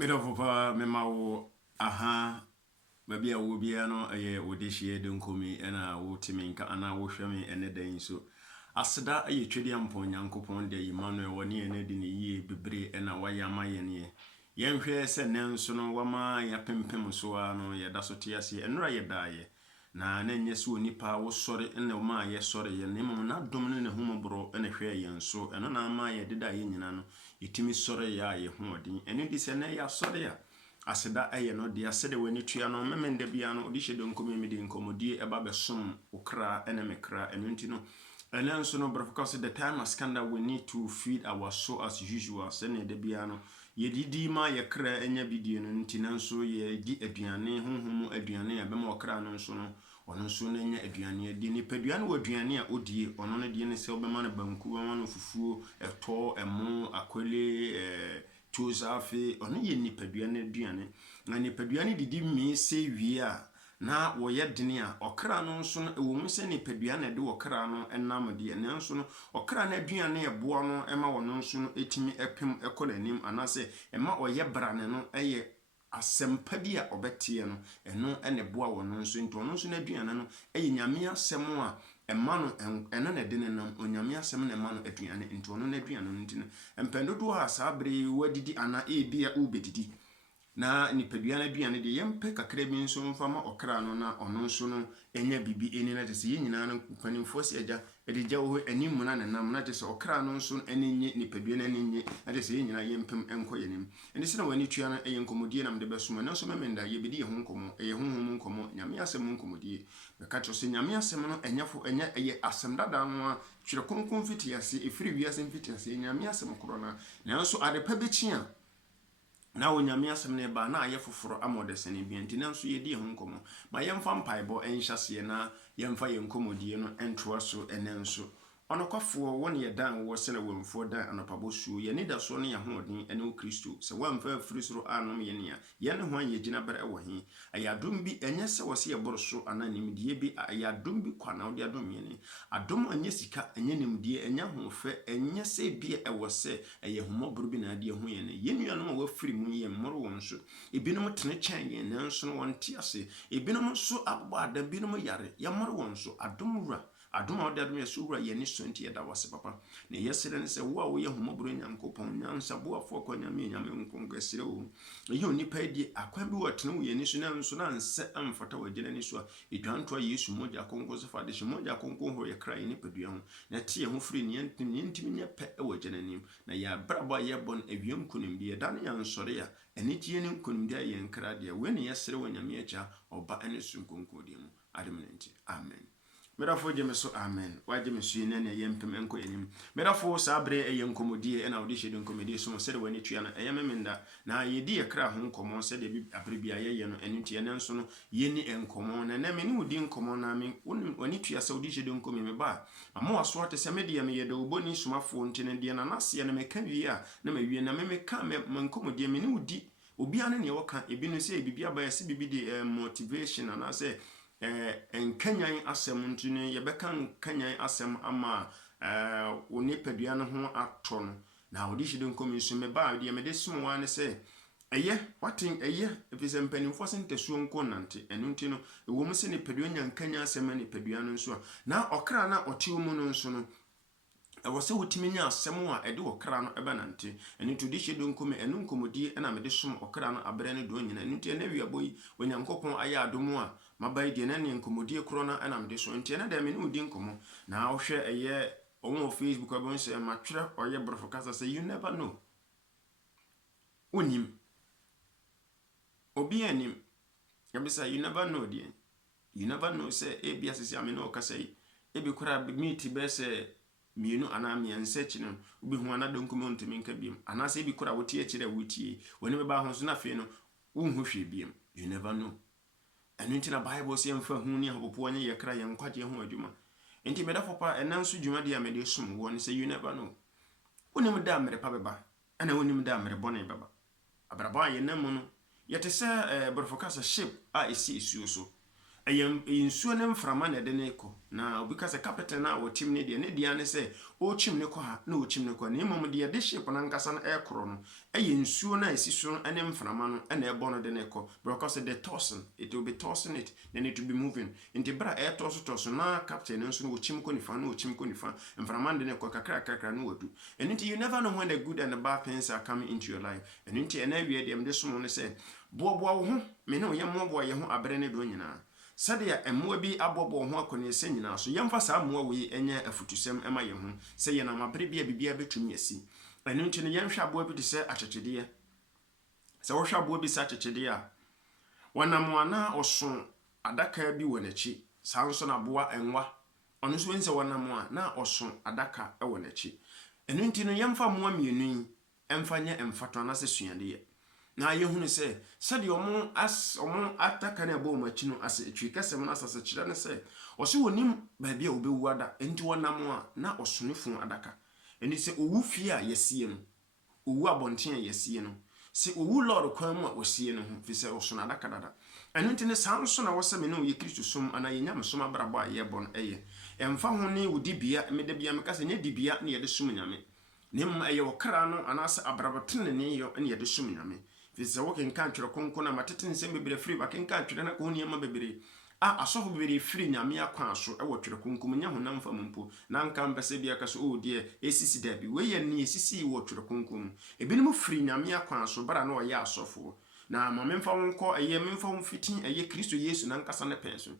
Medofo pa mema wo aha babia wo bia no eye wo de hye de nkomi na wo timinka ana wo hweme ene dan so aseda eye twedi ampo nyankopon de Emmanuel woni ene de ne yie bebre na wayama ye ne yenhwe se nenso no wama ya pempem so ano ye da so te ase enura ye daye na nye so nipa wo sori ene wo ma ye sori ye ne mo na dom ne humobro ene hwe ye nso eno na ma ye deda ye nyina no yetimi sori ya ye hoodin eno di se ne ya sori ya aseda eye no de asede wani tua no memende bia no odi hyedo nkomi mi de nkomodie eba besom okra ene mekra eno nti no ene nso no because the time has come that we need to feed our soul as usual se ne de bia no yedidi ma ye kra enya bidie no nti nanso ye di aduane honhom aduane ya bema okra no nso no ono nso na enya aduane di ni paduane wo aduane a odie ono no de ne se obema no banku bema no fufuo eto emo akwele tuzafe ono ye nipaduane aduane na nipaduane didi mi se wie a na wo ye dene a okra no nso no ewo mu se nipaduane de okra no enam de ne nso no okra na aduane ye boa no ema wono nso no etimi epem ekolanim anase ema oye brane no eye asempa bi a obetie no eno ene boa wono nso nto no nso na aduane no eye nyame asem a ema no eno na de ne nam onyame asem na ema no aduane nto no na aduane no ntino empendodo ha sabre wadidi ana ebia ubedidi na nipaduane aduane de yempe kakra bi nso mfama okra no na ono nso no enya bibi eni na tese yenyina no panimfo se agya edija wo animu na nenam na tese okra no nso enenye nipaduane enenye na tese yenyina yempem enko yenim eni se na wani tua no eye nkomodie na mde besoma na so memenda ye bidi ye ho nkomo eye honhom nkomo nyame asem nkomodie beka to se nyame asem no enyafo enya eye asem dada no a twere konkon fitiase efiri wiase fitiase nyame asem korona na nso adepa bechi a na onyame asem ne ba na aye foforo amodesene bi enti nanso ye di ho nkomo ma yemfa mpaibo enhyase na yemfa ye nkomodie no entoa so enenso ono kwafo won ye dan wo se na wemfo dan anopabo suo ye ni da so ne ye hoodin ene o Kristo se wamfa afrisoro anom ye ne ye ne ho an ye gina bere wo he ayadom bi enye se wo se ye borso ananimdie bi ayadom bi kwana wo de adom ye ne adom anye sika enye nimdie enye ho fe enye se bi e wo se eye homobro bi na ade ho ye ne ye nuanom wa firi mu ye mmoro won so ebinom tene kyan ye nanso no won ti ase ebinom so abba adam binom yare ye mmoro won so adom wura adom a odadom yeso wura ye ni so nti ye da wase papa na yesere ne se wo a wo ye homobro nyankopon nyansa bo afo kwa nyame nkonko esere wo ye onipa di akwan bi wotene wo ye ni so na nso na nse amfata wagina ni so a edwanto a yesu moja konko se fa de shi moja konko ho ye kra ni padua ho na tie ho firi ni ntimi nya pe e wagina ni na ya brabo ye bon awiem kunim bi da na yansore ya eni tie ni kunim dia ye nkra dia we ne yesere wo nyame acha oba ene su nkonko di mu ademnenti amen. Medafo jemeso amen. Wajemeso yene yempem enko yenim. Medafo sabre eyenkomodie na odi hyedo nkomodie so se de wani tua na eyememenda na yedi yekra ho nkomo se de bi abrebia ye no enunti ene nso no yeni enkomo na na meni udi nkomo na me wani tua se odi hyedo nkomi me ba amo waso ate se media me yede oboni somafo ntene de na nase na meka wie a na mawie na me ka me nkomodie meni udi obi ane ne woka ebi no se bibia ba se bibi de motivation na se enkanyan asem ntune yebeka nkanyan asem ama oni padua no ho ato no na odi hyedo nkomi so me ba de me de som wa ne se eye watin eye efise mpanimfo se ntesuo nko nante enu nti no ewo mu se ne padua nya nkanyan asem ne padua no nso na okra na ote mu no nso no ewo se wotimi nya asem a ede okra no ebe nante enu to di hyedo nkomi enu nkomodi na me de som okra no abre ne do nyina enu nti na wiaboyi onyankopon aya adomu a mabai de na ne nkomodie kro na anam de so nti na da me ne udi nkomo na ohwe eye on Facebook abon se matwere oye brofo kasa say you never know onim obi anim yabisa you never know de you never know say ebi asese ame na okasa yi ebi kura meet be se mienu anamia nsechi no obi hu anado nkomo ntimi nka biem anase ebi kura wotie kire wotie woni me ba ho so na fe no unhu hwe biem you never know enu nti na Bible se mfa hu ni ahopopo anye yekra ye nkwaje ho adwuma enti medafo pa enanso dwuma de amede som wo ne se you never know wonim da mere pa beba ana wonim da mere bone beba abraba ye namu no yete se borfokasa ship a esi esuo so nsuo ne mframa na de ne kɔ na obi ka sɛ captain na wɔtim ne deɛ ne deɛ ne sɛ ɔchim ne kɔ ha na ɔchim ne kɔ na mmom deɛ de shape na nkasa no ɛkorɔ no nsuo na esi so ne mframa no na ɛbɔ no de ne kɔ because the tossing it will be tossing it then it will be moving nti bra toss na captain nso no wɔchim kɔ nifa na wɔchim kɔ nifa mframa de ne kɔ kakra no wadu and nti you never know when the good and the bad things are coming into your life and nti ɛna wie deɛ mde som no sɛ boaboa wo ho me ne wo yɛ mmoaboa yɛ ho abrɛ ne do nyinaa sɛdeɛ mmoa bi abɔbɔ ho akɔneɛsɛ nyinaa so yɛmfa saa mmoa wei ɛnyɛ afutusɛm ɛma yɛn ho sɛ yɛn amabere bi a bibia bɛtumi asi ɛno nti no yɛnhwɛ aboa bi te sɛ akyekyedeɛ sɛ wohwɛ aboa bi sɛ akyekyedeɛ a wɔnam ana ɔso adaka bi wɔ n'akyi saa nso na aboa ɛnwa ɔno nso wɔn sɛ wɔnam a na ɔso adaka ɛwɔ n'akyi ɛno nti no yɛmfa mmoa mmienu yi ɛmfa nyɛ mfato anasɛ suadeɛ na yɛhunu sɛ sɛdeɛ ɔmo ataka ne abɔ ɔmo akyi no ase etwi kasɛm no asase kyerɛ ne sɛ ɔse wɔnim baabi a wɔbɛwu ada enti wɔnam a na ɔsone fun adaka ɛni sɛ owu fie a yɛsie no owu abɔnten a yɛsie no sɛ owu lord kwan mu a wɔsie no ho fi sɛ ɔsone adaka dada ɛno nti ne saa nso na wɔsɛ me ne yɛ Kristo som ana yɛnyam som abrabɔ a yɛbɔ no ɛyɛ ɛmfa ho ne wodi bia mede bia meka sɛ nyɛ di bia ne yɛde som nyame ne mmom ɛyɛ wɔkra no anaasɛ abrabɔtene ne yɛ ne yɛde som nyame sɛ wokenka ntwerɛ konko na matete nsɛm bebree firi wakenka ntwerɛ na ko nneɛma bebree asɔfo bebree firi nyame akwan so ɛwɔ twerɛ konko nya honam fa mpo na nka mpɛsɛ bia ka so deɛ esisi da bi we yɛ ne esisi wɔ twerɛ konko mu ebinom firi nyame akwan so bara na ɔyɛ asɔfo na ma memfa wo nkɔ memfa wo fitin Kristo Yesu na nkasa ne pɛ so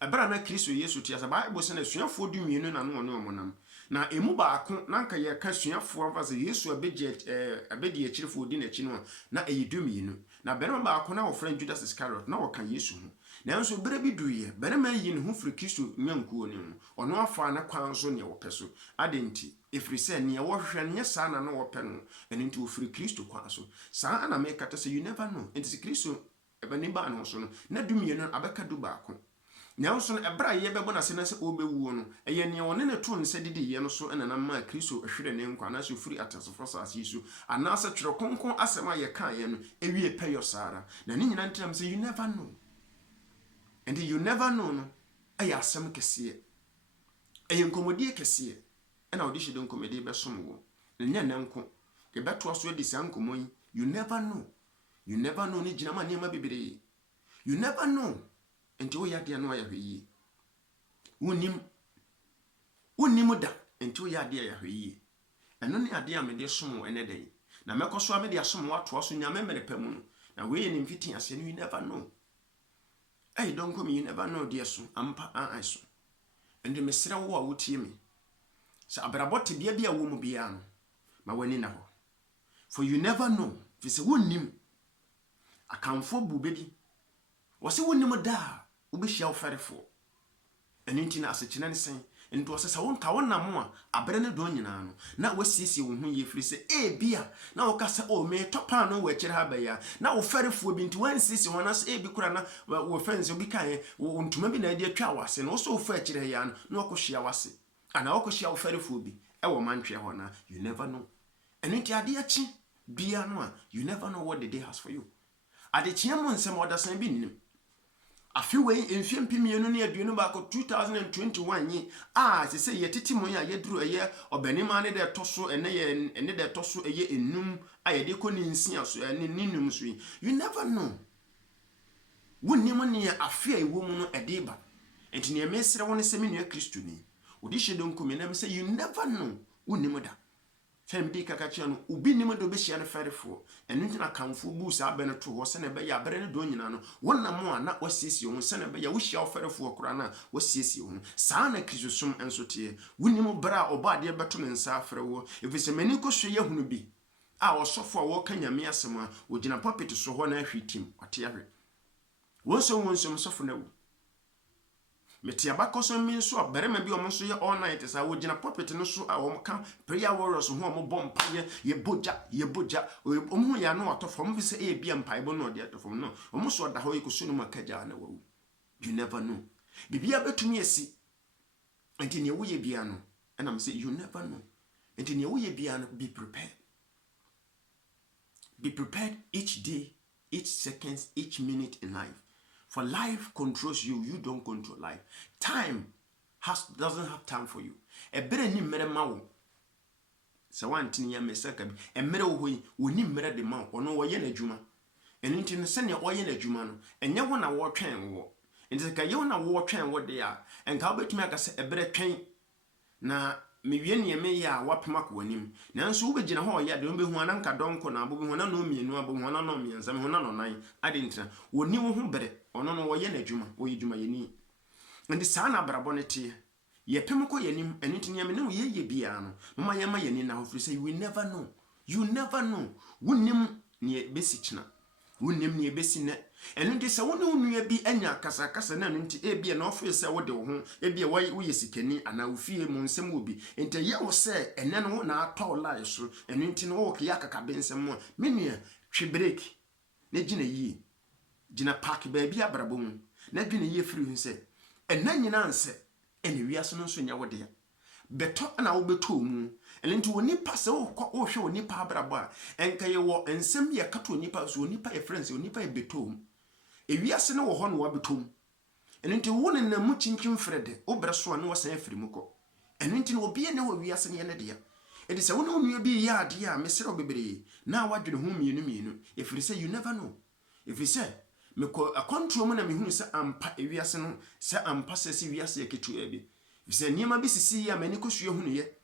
ɛbara na Kristo Yesu tia sɛ Bible sɛ na suafoɔ du mmienu na no ɔne ɔmonam na emu baako na nka yɛ ka suafoɔ mfa sɛ Yesu abedi akyirefo di n'akyi no na ɛyɛ du mmienu na barima baako na wɔfrɛ Judas Iscariot na wɔka Yesu ho na nso bere bi duye barima yi ne ho firi Kristo nyankuo ne mu ɔno afa na kwan so ne wɔpɛ so adenti efiri sɛ ne wɔhwehwɛ nyɛ saa na no wɔpɛ no ɛno nti wɔfiri Kristo kwan so saa na me kata sɛ you never know enti sɛ Kristo ɛbɛne ba no so no na du mmienu abɛka du baako nyanso no ebra ye bɛbɔ na se na sɛ obɛwuo no ɛyɛ ne wɔne ne to nsa didi ye no so ɛna na ma Kristo ahwere ne nkwa na so firi atasofo saase so ana sɛ twerɛ konkon asɛm a yɛ ka ye no ewie pɛyɔ sara na ne nyina ntam sɛ you never know and you never know no ɛyɛ asɛm kɛseɛ ɛyɛ nkomodie kɛseɛ ɛna ɔde hyɛ de nkomodie bɛsom wo na nya nanko ke bɛto aso de saa nkomo yi you never know ne gyina ma nneɛma bebree you never know enti wo yade no ayɛ hwee wonim da enti wo yade ayɛ hwee ɛno ne ade a mede som ene dai na mɛkɔ so a mede asom wato so nyame mere pa mu no na we yɛ ne mfiti ase no you never know don't come you never know dear so ampa an so enti mesrɛ wo a wotie me sɛ abrabɔte bia bia wo mu bia no ma wani na hɔ for you never know fi sɛ wonnim akamfo bu bebi wɔse wonnim da ubehia oferefo ɛno nti na asekyena ne sen nti wɔse sɛ wonka wonam a abrɛ ne don nyinaa no na wasiesie wo ho yɛ firi sɛ bia na wɔka sɛ me topa no wɔ akyire ha bɛya na oferefo bi nti wansiesie wɔn as bi kura na wo fence obi kan wo ntoma bi na ade atwa wase no so ofa akyire ya no na wɔkɔhia wase ana wɔkɔhia oferefo bi ɛwɔ mantwe hɔ na you never know ɛno nti ade akyi bia no a you never know what the day has for you ade kyea mo nsɛm ɔdasan bi nim afiwe enfie mpimienu ne aduonu baako 2021 yi sɛ yɛtete mo ya yɛduru ɛyɛ ɔbanima ne de toso ene de toso ɛyɛ enum yɛde kɔ ne nsia so ne ninum so yi you never know wonnim ne afia ewo mu no ɛde ba enti ne mesere wo ne sɛ me nua Kristo ni odi hye de nkumi na me sɛ you never know wonnim da Fem di kaka chia no ubi nim do be hia no ferefo enu ntina kamfo bu sa abe no to ho se na be ya abere ne do nyina no wonna mo a na wasiesie ho se na be ya wo hia ferefo kora na wasiesie ho saa na Kristo enso tie wonim bra oba de beto ne nsa afre wo efise mani ko hwe yahunu bi a osofo a wo ka nyame asem a ogina puppet so ho na ahwitim ate ahwe wonso sofo na wo Meti abakoso mi nso abarema bi omo nso ye all night sa wo gina puppet no so a omo ka prayer warriors ho omo bom paye ye boja omo ya no atofo mo bi se bia mpai bo no de atofo no omo so da ho ikosu no makaja na wo you never know bibia betumi esi enti ne wo ye bia no and am say you never know enti ne wo ye bia no be prepared each day each seconds each minute in life For life controls you, you don't control life. Time doesn't have time for you. A better ni mere mawo. So one thing ya mesaka bi. E mere wo yi, wo ni mere de ma, ono wo ye na adwuma. Eno nti no se ne wo ye na adwuma no, enye wo na wo twen wo. Nti ka ye wo na wo twen wo de a, enka obetumi aka se e bere twen na mewie ne me ya wapema ko anim. Nanso wo begina ho ya de wo behu ananka donko na abobi ho na no mienu abobi ho na no miensa me ho na no nan ade ntina. Woni wo ho bere, ono no wo ye na adwuma, wo ye adwuma ye ni. Nti saa na brabo ne te. Ye pem ko yanim eni tinia me ne wo ye bia no mama ye ma yani na ho firi say you will never know. You never know. Wonim ne besi kina. Wonim ne besi ne. Eno nti se wonu nua bi anya kasa na no nti bia na ofo se wo de wo ho bia wo ye sikani ana ofie mu nsem obi nti ye wo se ene no na atọ lai so eno nti no wo ke akaka bensem mo me nua twe break na gina yi gina park ba bia brabo mu na gina yi firi hu se ena nyina nse ene wiase no so nya wo de beto na wo beto mu ene nti woni pa se wo hwe woni pa brabo a enka ye wo ensem ye kato woni pa so woni pa ye friends woni pa ye beto mu ewiase no wo ho no wa beto mu ene nti wo ne na mu chinchin frede wo bre so na wo san afiri mu ko ene nti no obi ne wo wiase ne de ya edi se wo no nua bi ya ade a mesere obebere na wadwene ho mienu efiri se you never know efiri se me ko akontrol mu na me hunu se ampa ewiase no se ampa se wiase eketu abi se niema bi sisi ya mani ko suye hunu ye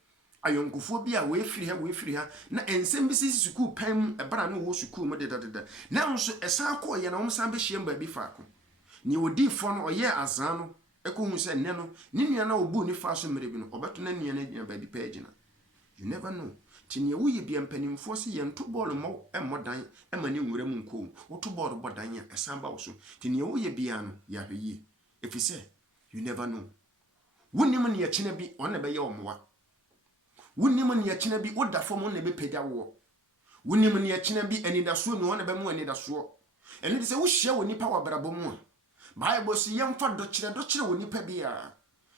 ayonkofo bi a we firi ha na ensem bi sisi sukuu pam ebra no wo sukuu mu dedadeda na nso esan ko ye na wo san be hiem ba bi faako ni odi fo no oye azan no ekohu se ne no ni nua na obu ni fa so mere bi no obeto na nua na gina ba di page na you never know tinye wo ye bi ampanimfo se ye nto ball mo emodan emani nwura mu nko wo to ball bodan ya esan ba wo so tinye wo ye bia no ya hweye efise you never know wonim ne yakina bi on be ye omwa wonim ne yakina bi oda fom on be peda wo wonim ne yakina bi anidaso no on be mu anidaso ene de se wo hia woni pa wabrabo mu a bible se yemfa do kire woni pa bia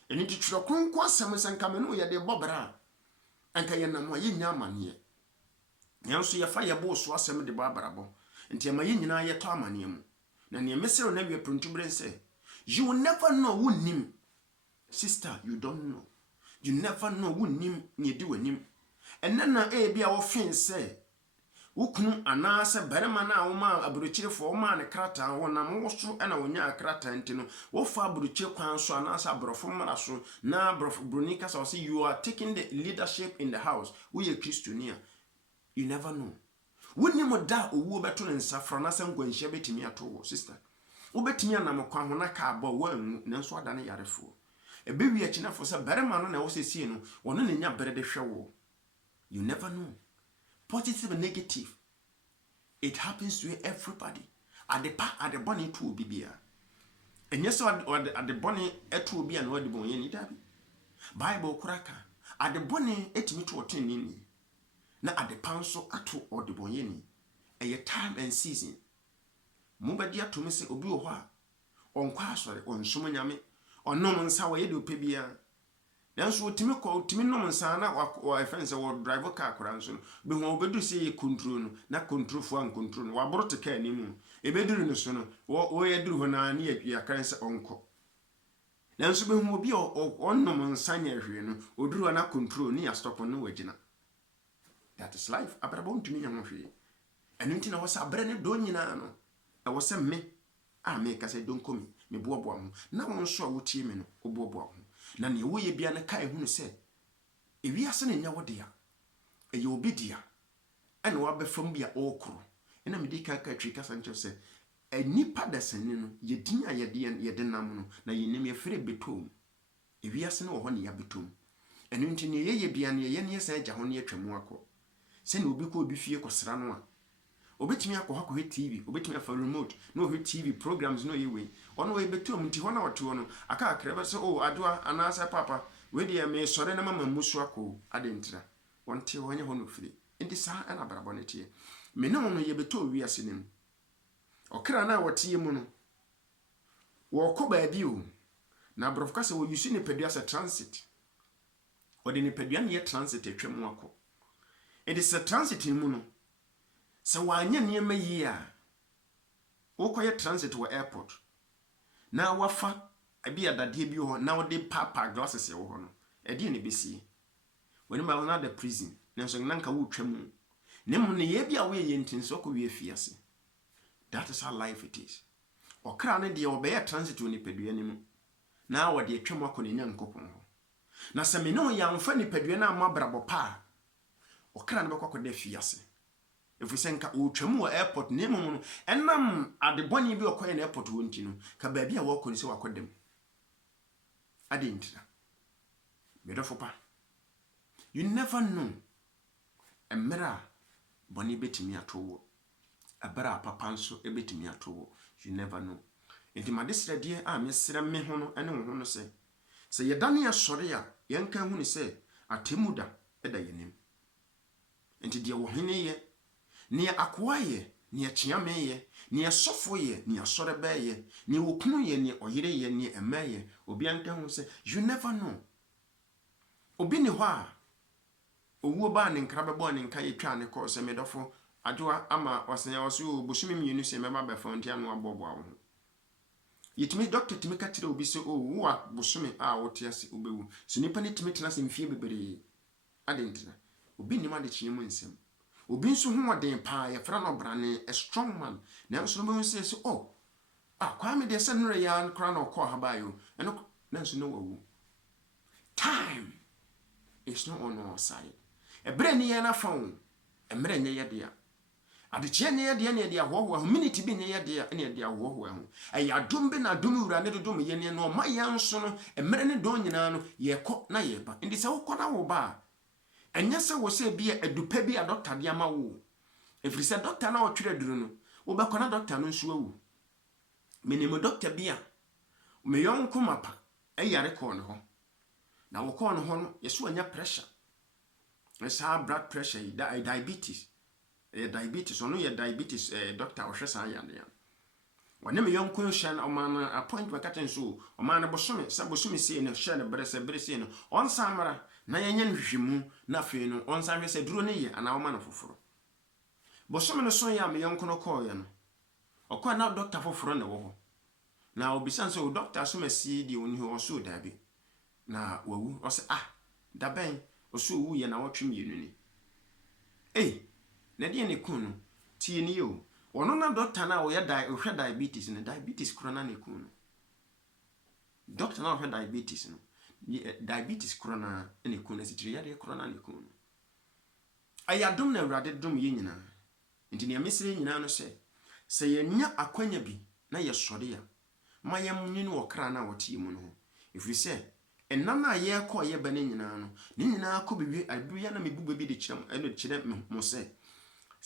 ene ti twiro konko asem senka me no ye de bobra anka ye nam ye nya amane yanso ye fa ye bo so asem de babrabo nti ma ye nyina ye to amane mu na ne mesero na wie prontubre se you will never know wonim. Sister, you don't know. You never know who nim ni di wanim. And then na bia wo fin say wukunu anase barema na wo ma aburuchire fo ma ne krata wo na mo so na wonya krata ntino wo fa aburuchire kwan so anase abrofo mara so na abrofo bronika so say you are taking the leadership in the house we are Christiania. You never know. Wonim da owu beto ne nsafra na sangwanhia betimi ato sister. Wo betimi anam kwan ho na ka abo wo anwu nanso ada ne yarefo. Ebe wi akina fo se barema no na wo sesie no wono ne nya bere de hwe wo. You never know. Positive and negative. It happens to everybody. At the bonny to bibia. And yes, at the bonny to be an audible any dabi. Bible cracker. At the bonny et me to attend in. Na at the panso atu audible yeni. A time and season. Mubadia to Missy Obuwa. On quasore on sumanyame. On no man's how you do pebia. Nanso timi no msa na wa friends wa driver car kranso be ho obedu se control no na control fo an control no wa borote car ni mu e beduru no so no wo ye duru ho na ne ya kan se onko nanso be ho obi onnom nsa nya hwe no oduru na control ni ya stop no wagina. That is life. Abrabon tumi nya ho hwe enu nti na wo sa abre ne do nyina no e wo se me a me ka se don komi me boaboa ho na won so a wo tie me no oboaboa ho na ne wo ye bia na kai hunu se ewiase ne nya wo dia eye obi dia ene wa befam bia okoro ena me di ka twi ka sancho se enipa dasani no ye din a ye de nam no na ye nim ye fere betom ewiase ne wo ho ne ya betom enu nti ne ye bia ne ye ne san agya ho ne atwamu akọ se ne obi ko obi fie kosra no a obetimi akọ hakọ TV obetimi afa remote no he TV programs no ye we ono we betom nti ho na woto no aka akreba se o adoa anasa papa we de me sore na mama musu akọ adentra wonte wonye ho no firi ndi sa ana barabonete me no no ye beto wiase nim okra na wote mu no wo kọ ba bi o na brofka se wo yusu ne pedua se transit odi ne pedua ne ye transit atwam akọ it is a transit mu no se wanya niema yi a wokoye transit wo airport na wafa abi adade bi ho na wode papa glasses wo ho no edi ne besi woni ma na the prison nanso nanka wo twam ne mo ne ye bi a wo ye ntinso ko wie fiase. That is how life it is. Okra ne de obeye transit woni padua ni mu na wo de twam akọ ne nyankopon ho na se me no ya mfa ni padua na amabrabo pa okra ne bekọ de fiase. If senka o twam wo airport ne mu no enam adeboni bi okoye na airport wo ntino ka ba bi a wo kọ se wakodem ade ntina bedofopa. You never know. Emra boni betimi atowo. Abara papa nso ebetimi atowo. You never know. Enti madesre die a mesre me ho no ene ho no se yedane asore a yenka hu ni se atemuda eda yenim. Enti die wo hene ye ne akoa ye ne chiame ye ne sofo ye ne asore ba ye ne okunu ye ne oyire ye ne ema ye obi anka hu se you never know. Obi ni ho a owo ba ne nkra bebo ne nka yetwa ne ko se medofo adwoa ama wasenya waso bosumi mienu se meba be fonti anu abobo awo yitimi doctor timi ka tire obi se o wo a bosumi a wote ase obewu so nipa ne timi tena se mfie bebere adentina obi ni ma de chiemu nsem obi nso ho oden pa ye fra no brane a strong man na nso no be se o kwa me de se nre ya kra na okọ ha ba yo eno na nso no wawu. Time is not on our side. Ebre ni ya na fawo emre nye ye dia adechie nye ye dia ne dia hoho ho minute bi nye ye dia ne dia hoho ho ayi adom bi na adom wura ne dodom ye ne no ma ya nso no emre ne don nyina no ye kọ na ye ba ndi se wo kọ na wo ba enya se wo se bi adupa bi a doctor dia ma wo efiri se doctor na o twere duru no wo ba kọ na doctor no nso awu menemo doctor bi a me yonko mapa ayare kọ ne ho na wo kọ ne ho no ye so anya pressure. Let's have blood pressure, diabetes. Diabetes, or no, your diabetes, doctor, or Shasa Yan. When you young question, or man appointment cutting so, or man a bosumi, sabosumi say in a shell of breast, a breast, on Samara, Nayan Jimu, nothing, on Samara said, drew near, and our man of fur. Bosumi so yam, young Konokoyan, or quite now doctor for front of all. Now, besides, so doctor, some see the one who also dabby. Now, or say, da bang. Oso wu ye na wotwe mienu ni na de ne kun no tie ni yo wono na doctor na wo ye ohwe diabetes ne diabetes corona ne kun no doctor na ohwe diabetes no diabetes corona ne kun na sitiri ya de corona ne kun no ayadom na awrade dom ye nyina nti ne mesire nyina no se ye nya akwanya bi na ye sode ya ma ye munni no okra na wotie mu no ifiri se enana ye ko ye bane nyina no ni nyina ko bibi abiya na mebu bi de kyerem eno kyerem mo se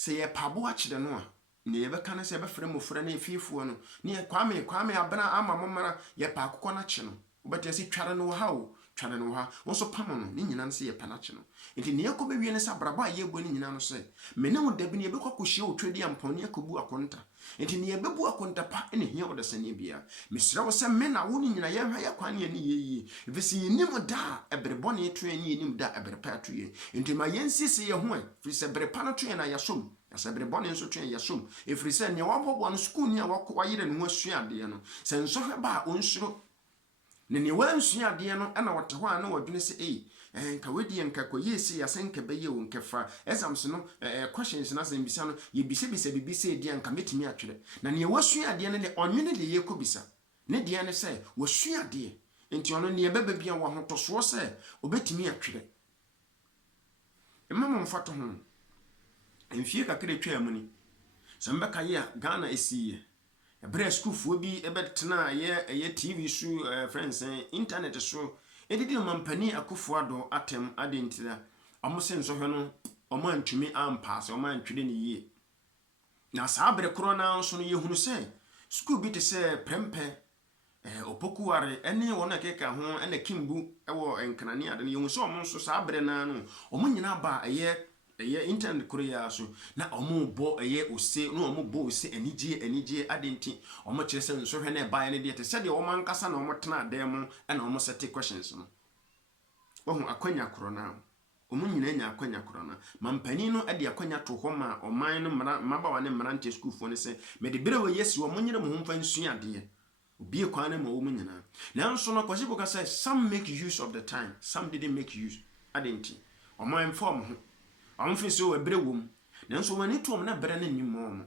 ye pabo a kyere no a ne ye beka na se be frɛ mo frɛ na efiefo no ne ye kwame abana ama momara ye pa akokɔ na kye no obete se tware no ha o tware no ha wo so pam no ni nyina se ye pa na kye no enti ne ye ko be wie ne sa braba ye bu ni nyina no se me ne wo dabi ne ye be kwa kohye o twedi ampon ne akobu akonta enti ne ye bebu akonta pa ene hia wo da sane bia mesra wo se me na wo ni nyina ye hwa ye kwan ne ye yi visi nim da ebrebo ne to ani nim da ebrepa to ye enti ma yensisi ye ho fi se brepa no to ye na yasom asa brebo ne nso to ye yasom efri se ne wabobo no school ni a wayire no asua ade no se nso hwe ba onsuro ne wansua ade no na wote ho a na wadwene se nka wedi nka koyesi ya senka beye wo nkefa exams no questions na sembisa no ye bisebisa bibisa edi nka metimi atwere na ne wasua ade ne onwene de ye kobisa ne de ne se wasua ade enti ono ne beba bia wo ho toso se obetimi atwere emama mfato ho enfie kakere twa mu ni sembeka ye Ghana esiye ebre school fo bi ebetena ye TV so friends internet so edidi mampani akufo ado atem adentira amose nsohwe no omantumi ampaase omantwede ne yie na sabre corona nso no yehunu se school bi te se prempe opokuware ene wona keka ho ene kimbu ewo enkanani ade ne yehunu se omo nso sabre na no omo nyina ba eye internet korea so na omo bo eye ose no omo bo ose anigye adenti omo kire se nso hwe na ba ne de te se de omo ankasa na omo tena dem na omo set questions no ohu akwanya corona omo nyina nya akwanya corona mampani no ade akwanya to ho ma oman no maba wane mrante school fo ne se me de bere we yesi omo nyire mo ho mfa nsua ade Obi kwan ma wo mu nyina. Nanso no kwase boka say some make use of the time, some didn't make use. Adenti. Omo inform ho. Omo fi so ebre wom. Nanso wani to om na bre na nim mo.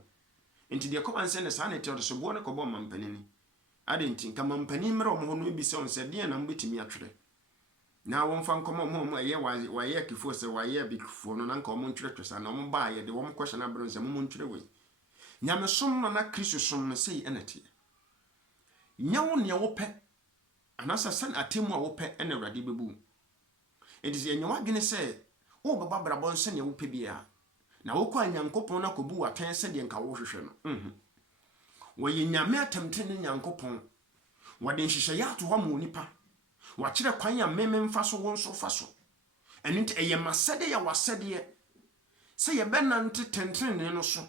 Enti de koman se ne sa na te so bo ne ko bo mampanini. Adenti nka mampani mra omo ho no bi se on se de na mbetimi atwere. Na won fa nkomo mo eye wa ye kifo se wa ye bikfo no na nka omo ntwere twesa na omo ba ye de omo kwhye na bro se mo ntwere we. Nyame som no na Kristo som no sei enete. Nyawo ne wo pe anasa san atemu a wo pe ene Awurade bebu. Enti ye nyawa dwene se wo baba brabon se ne wo pe bia na wo kwa Nyankopon na kobu watan se de nka wo hwehwe no. Wo ye nyame atemte ne Nyankopon. Wo de nhihye ya to ho ma onipa. Wa kire kwan ya mfa so won so fa so. Eno nti eye masede ya wasede se ye benante tentrene no so.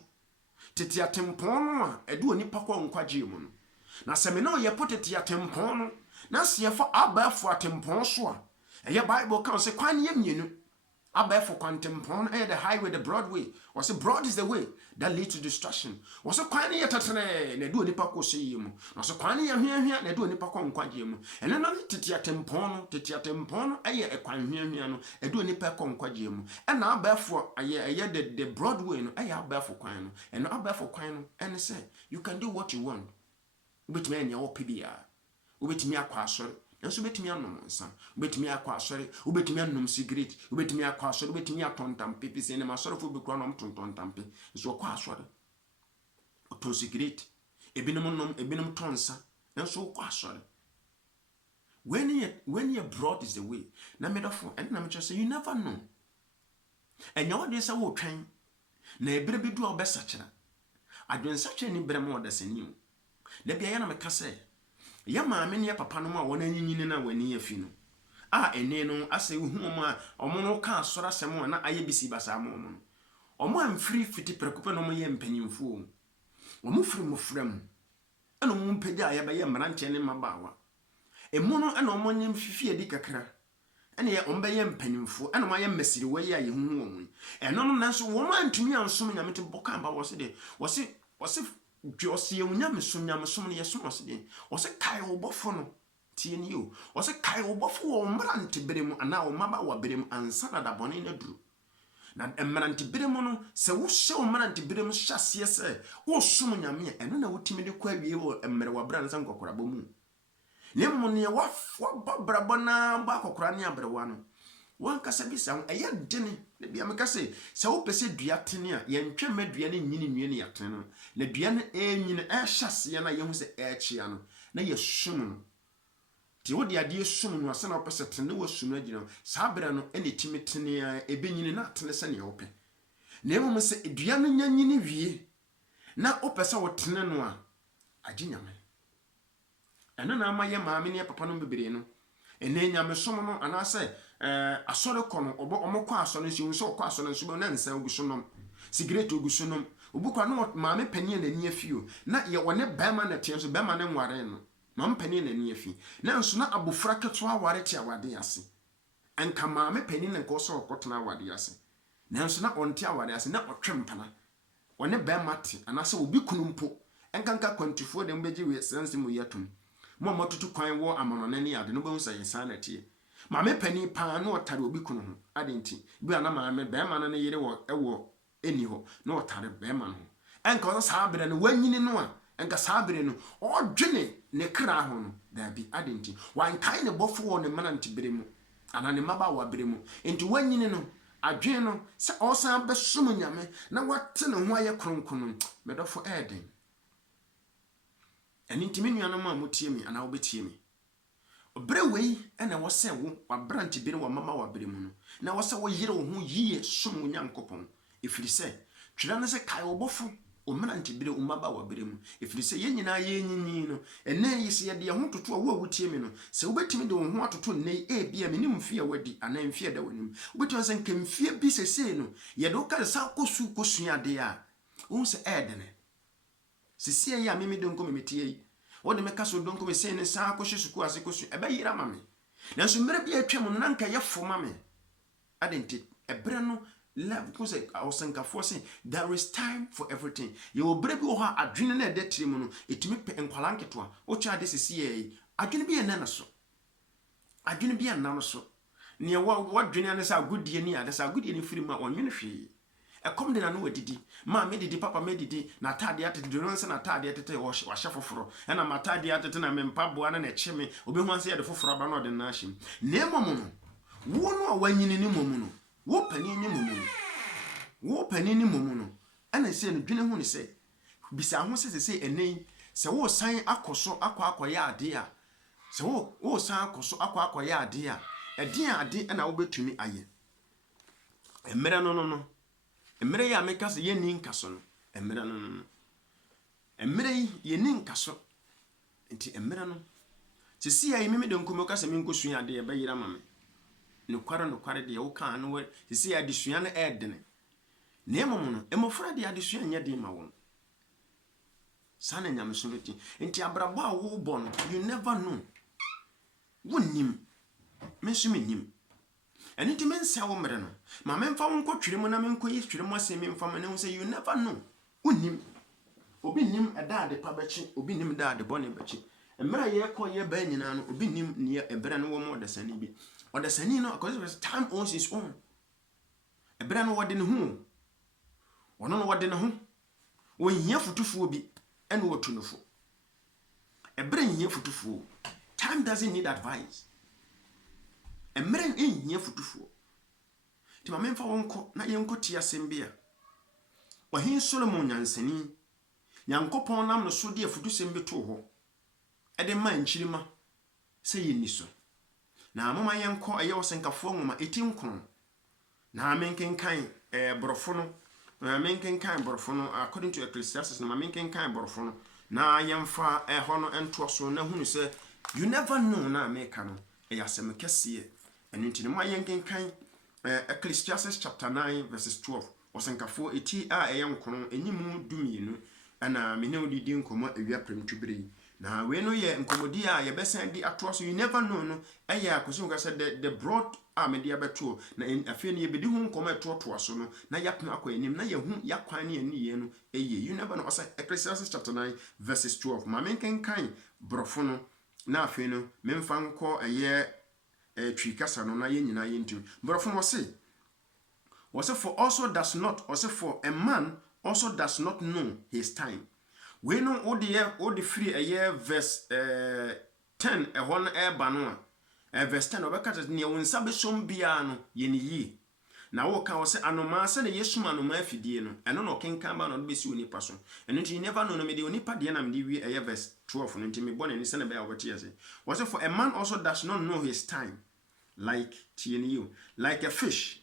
Tete atempon no a edu onipa kwa nkwaje mu no. Na se me no ye potete atempon no na se ye fa abafo atempon so a eye Bible kan se kwan ye mienu abafo kwantempon no the highway, the broad way. Was it broad is the way that leads to destruction. Was it kwan ye tetene na edu onipa kwa se yi mu. Na so kwan ye hwehwe na edu onipa kwa nkwaje mu. Eno no tete atempon no eye ekwan hwehwe no edu onipa kwa nkwaje mu. E na abafo eye the broad way no eye abafo kwan no. Eno abafo kwan no ene say you can do what you want. Ubetimi anya wo pebia. Ubetimi akwa asori. Nanso ubetimi anom nsa. Ubetimi akwa asori. Ubetimi anom cigarette. Ubetimi akwa asori. Ubetimi atontam pepe se ne masorofo bekura no mtontontam pe. So akwa asori. Oton cigarette. Ebinom nom, ebinom tonsa. Nanso akwa asori. When you broad is the way. Na medofo, and na me say you never know. Enya wo de say wo twen. Na ebere bedu obesachira. Adwen sache ni bremo odaseni. Da bia ya na meka se ya maame ne ya papa no ma wona nyinyini na wani afi no ene no ase hu ma omo no ka asora sem na aye bisi basa mo no omo amfiri fiti prekupe no mo ye mpanyimfo omo firi mo frem eno mo mpagya ya ba ye mranche ne mabawa emu no eno omo nyim fifi edi kakra ene ye omba ye mpanyimfo eno ma ye mesiri we ya ye hu omo eno no nanso wo ma ntumi ansom nyamete boka ba wo se de wo se Josi nyame som ne yesom osede o se kai obofo no tie ni o o se kai obofo wo mrante beremu ana o maba wa beremu ansa na da bone na duru na mrante beremu no se wo hye o mrante beremu hyase se wo som nyame eno na wotimi de kwa wie wo mmere wa bra nsa nkokora bomu ne mo ne wa babrabo na ba kokora ne abrewa no wan kasa bi sa eya dene na bia me kase se wo pese dua tene a ye ntwe madua ne nyini ne ya tene no na dua ne nyini hyase na ye hu se chia no na ye sum no ti wo de ade sum no ase na wo pese tene wo sum agina sa bra no ene timi tene a ebe nyini na tene se ne wo pe na emu se dua no nya nyini wie na wo pese wo tene no a aginyame eno na amaye maame ne papa no bebere no ene nyame som no anase asore kono omo kwa asore nsi unso kwa asore nso na nsa ogusonom cigarette ogusonom obukwa no maame panie na ni afio na ye wone bema na tie so bema na nware no maame panie na ni afi na nso na abofra keto aware tie awade ase anka maame panie na nko so okotena awade ase na nso na onte awade ase na otwempana wone bema te anase obi kunumpo enkanka kwantifo de mbeji we sense mu yatum mo matutu kwan wo amonone ne ade no be nsa yesa na tie maame pani pa na otare obi kunu ho adenti bi ana maame bema na ne yire wo ewo eni ho na otare bema no enka o sa abere no wanyini no a enka sa abere no odwene ne kra ho no da bi adenti wan kai ne bofo wo ne manante bere mu ana ne maba wa bere mu enti wanyini no adwen no se o san be sum nyame na wate ne ho aye kronkron medofo eden eni ntimi nuano ma motie mi ana obetie mi obre wei ena wo se wo wabrante bere wo mama wa bere mu no na wo se wo yire wo ho yiye som nyankopon efiri se twira ne se kai obofo o mrante bere o maba wa bere mu efiri se ye nyina ye nyinyi no ene yise ye de ho toto a wo awutie mi no se wobetimi de wo ho atoto ne bia me nim fie wadi ana mfie da wanim wobetimi se nkemfie bi sese no ye do ka sa kosu ade a wo se edene sisi ya mimi donko memetie yi wode meka so donko me se ne sa akɔhye suku ase kosu ebe yira mame nanso mere bi atwam no nanka ye fo mame adenti ebre no love because osankafo say there is time for everything. You will break your heart adwene na de tiri mu no etimi pe enkwala nketo o cha de sisi ye adwene bi enna so adwene bi enna no so ne what dwene na say agudie ni ade say agudie ni firi ma onwene hwe ekom de na no wadidi ma me didi papa me didi na tade atete no nse na tade atete wo hye foforo na ma tade atete na me mpaboa na cheme obi hu anse ye de foforo aba na ode na hye na emomo no wo no awanyini ni momu no wo pani ni momu no wo pani ni momu no ana se no dwene hu ne se bisa ho se enei se wo san akoso akwa ade a se wo san akoso akwa ade a ede ade na wo betumi aye emere no emere ya meka se ye ni nkaso no emere no emere ye ni nkaso nti emere no sisi ya imi me de nkomo ka se me nkosua ade e be yira mame no kware de wo kan no sisi ya de sua na edene na emomo no emofra de ade sua nya de ma won sana nyame so beti nti abrabo a wo bo no you never know wonim me nim eni ti mensa wo mere no ma memfa wo nkotwire mu na menkoyi twire mu asem memfa ma ne ho say you never know wonim obi nim eda ade pa bechi obi nim da ade bone bechi emra ye ko ye ba nyina no obi nim ne ebere no wo mo odasani bi odasani no because time owns its own ebere no wode ne hu ono no wode ne ho wo hia futufuo bi ene wo tunufo ebere hia futufuo time doesn't need advice emere hia futufuo ti ma memfa wonko na ye nko tia sembia ohin Solomon nyansani nyankopon nam no so de afutu sembe to ho ede ma nchirima se yeni so na mama ye nko aye wosenkafo nwoma etinkon na menkenkan borofo no na menkenkan borofo no according to Ecclesiastes na menkenkan borofo no na yemfa ho no ento so na hunu se you never know na meka no eyasem kese enu ntini ma yenkenkan Ecclesiastes chapter 9 verses 12 wosenkafo eti a eyenkono enyimu dumienu ana mene odidi nkomo awia premtubiri na we no ye nkomodi a ye besen di ato so you never know no eya akoso nka se the broad me dia beto na afie ne ye bedi hu nkomo eto so no na yapna akwa enim na ye hu yakwan ne ani ye no eye you never know asa Ecclesiastes chapter 9 verses 12 ma menkenkan brofo no na afie no memfa nko eye twikasa no na ye nyina ye ntim brofo no say for also does not or say for a man also does not know his time. We know all the free a year verse 10 a one air banoa. Verse 10 obeka ne wonsa be som bia no ye ne yi. Na wo ka wo se anoma se ne yesuma anoma afidie no. Eno no kenkan ba no be si oni paso. Eno nti never know no me de oni pa de na me de wi a year verse 12 no nti me bone ni se ne be obeti ase. Was for a man also does not know his time, like TNU, like a fish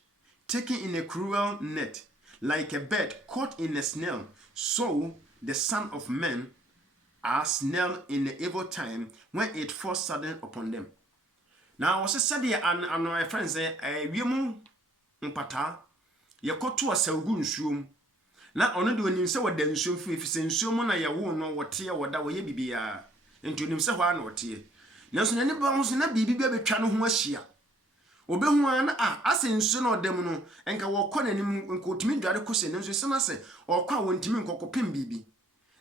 taken in a cruel net, like a bird caught in a snare, so the Son of Man are snared in the evil time when it falls sudden upon them. Now, was said here, and my friends say, "Wiemu mpata ye koto asawgu nsuom na ono de onim se wada nsuom fi se nsuom na ye wo no wote ye wada wo ye bibia nti onim se hwa na wote nanso na ne ba ho so na bibia betwa no ho ahia obehu ana ase nsu na odem no enka wokọ nanim enka otimi dware kose nanso se na se okọ a wontimi nkokopem bibi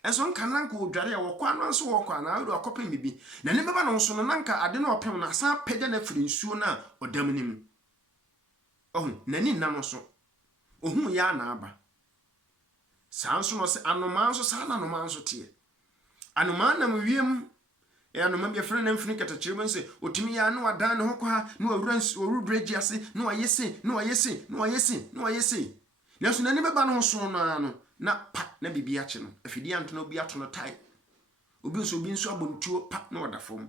enso nka nanka odware a wokọ ano nso wokọ ana awu okopem bibi na ne beba no nso no nanka ade na opem na sa pede na firi nsu na odem nim nani na no so ohun ya na aba sa nso no se anoma nso sa na anoma nso tie anoma na mwiem anoma bia frɛ na mfini katakire se otimi ya no adan ne ho kwa na orudreji ase na wayese na so nani beba no so na pa na bibi ache no afidi anto na obi ato no tai obi nso abontuo pa na wadafom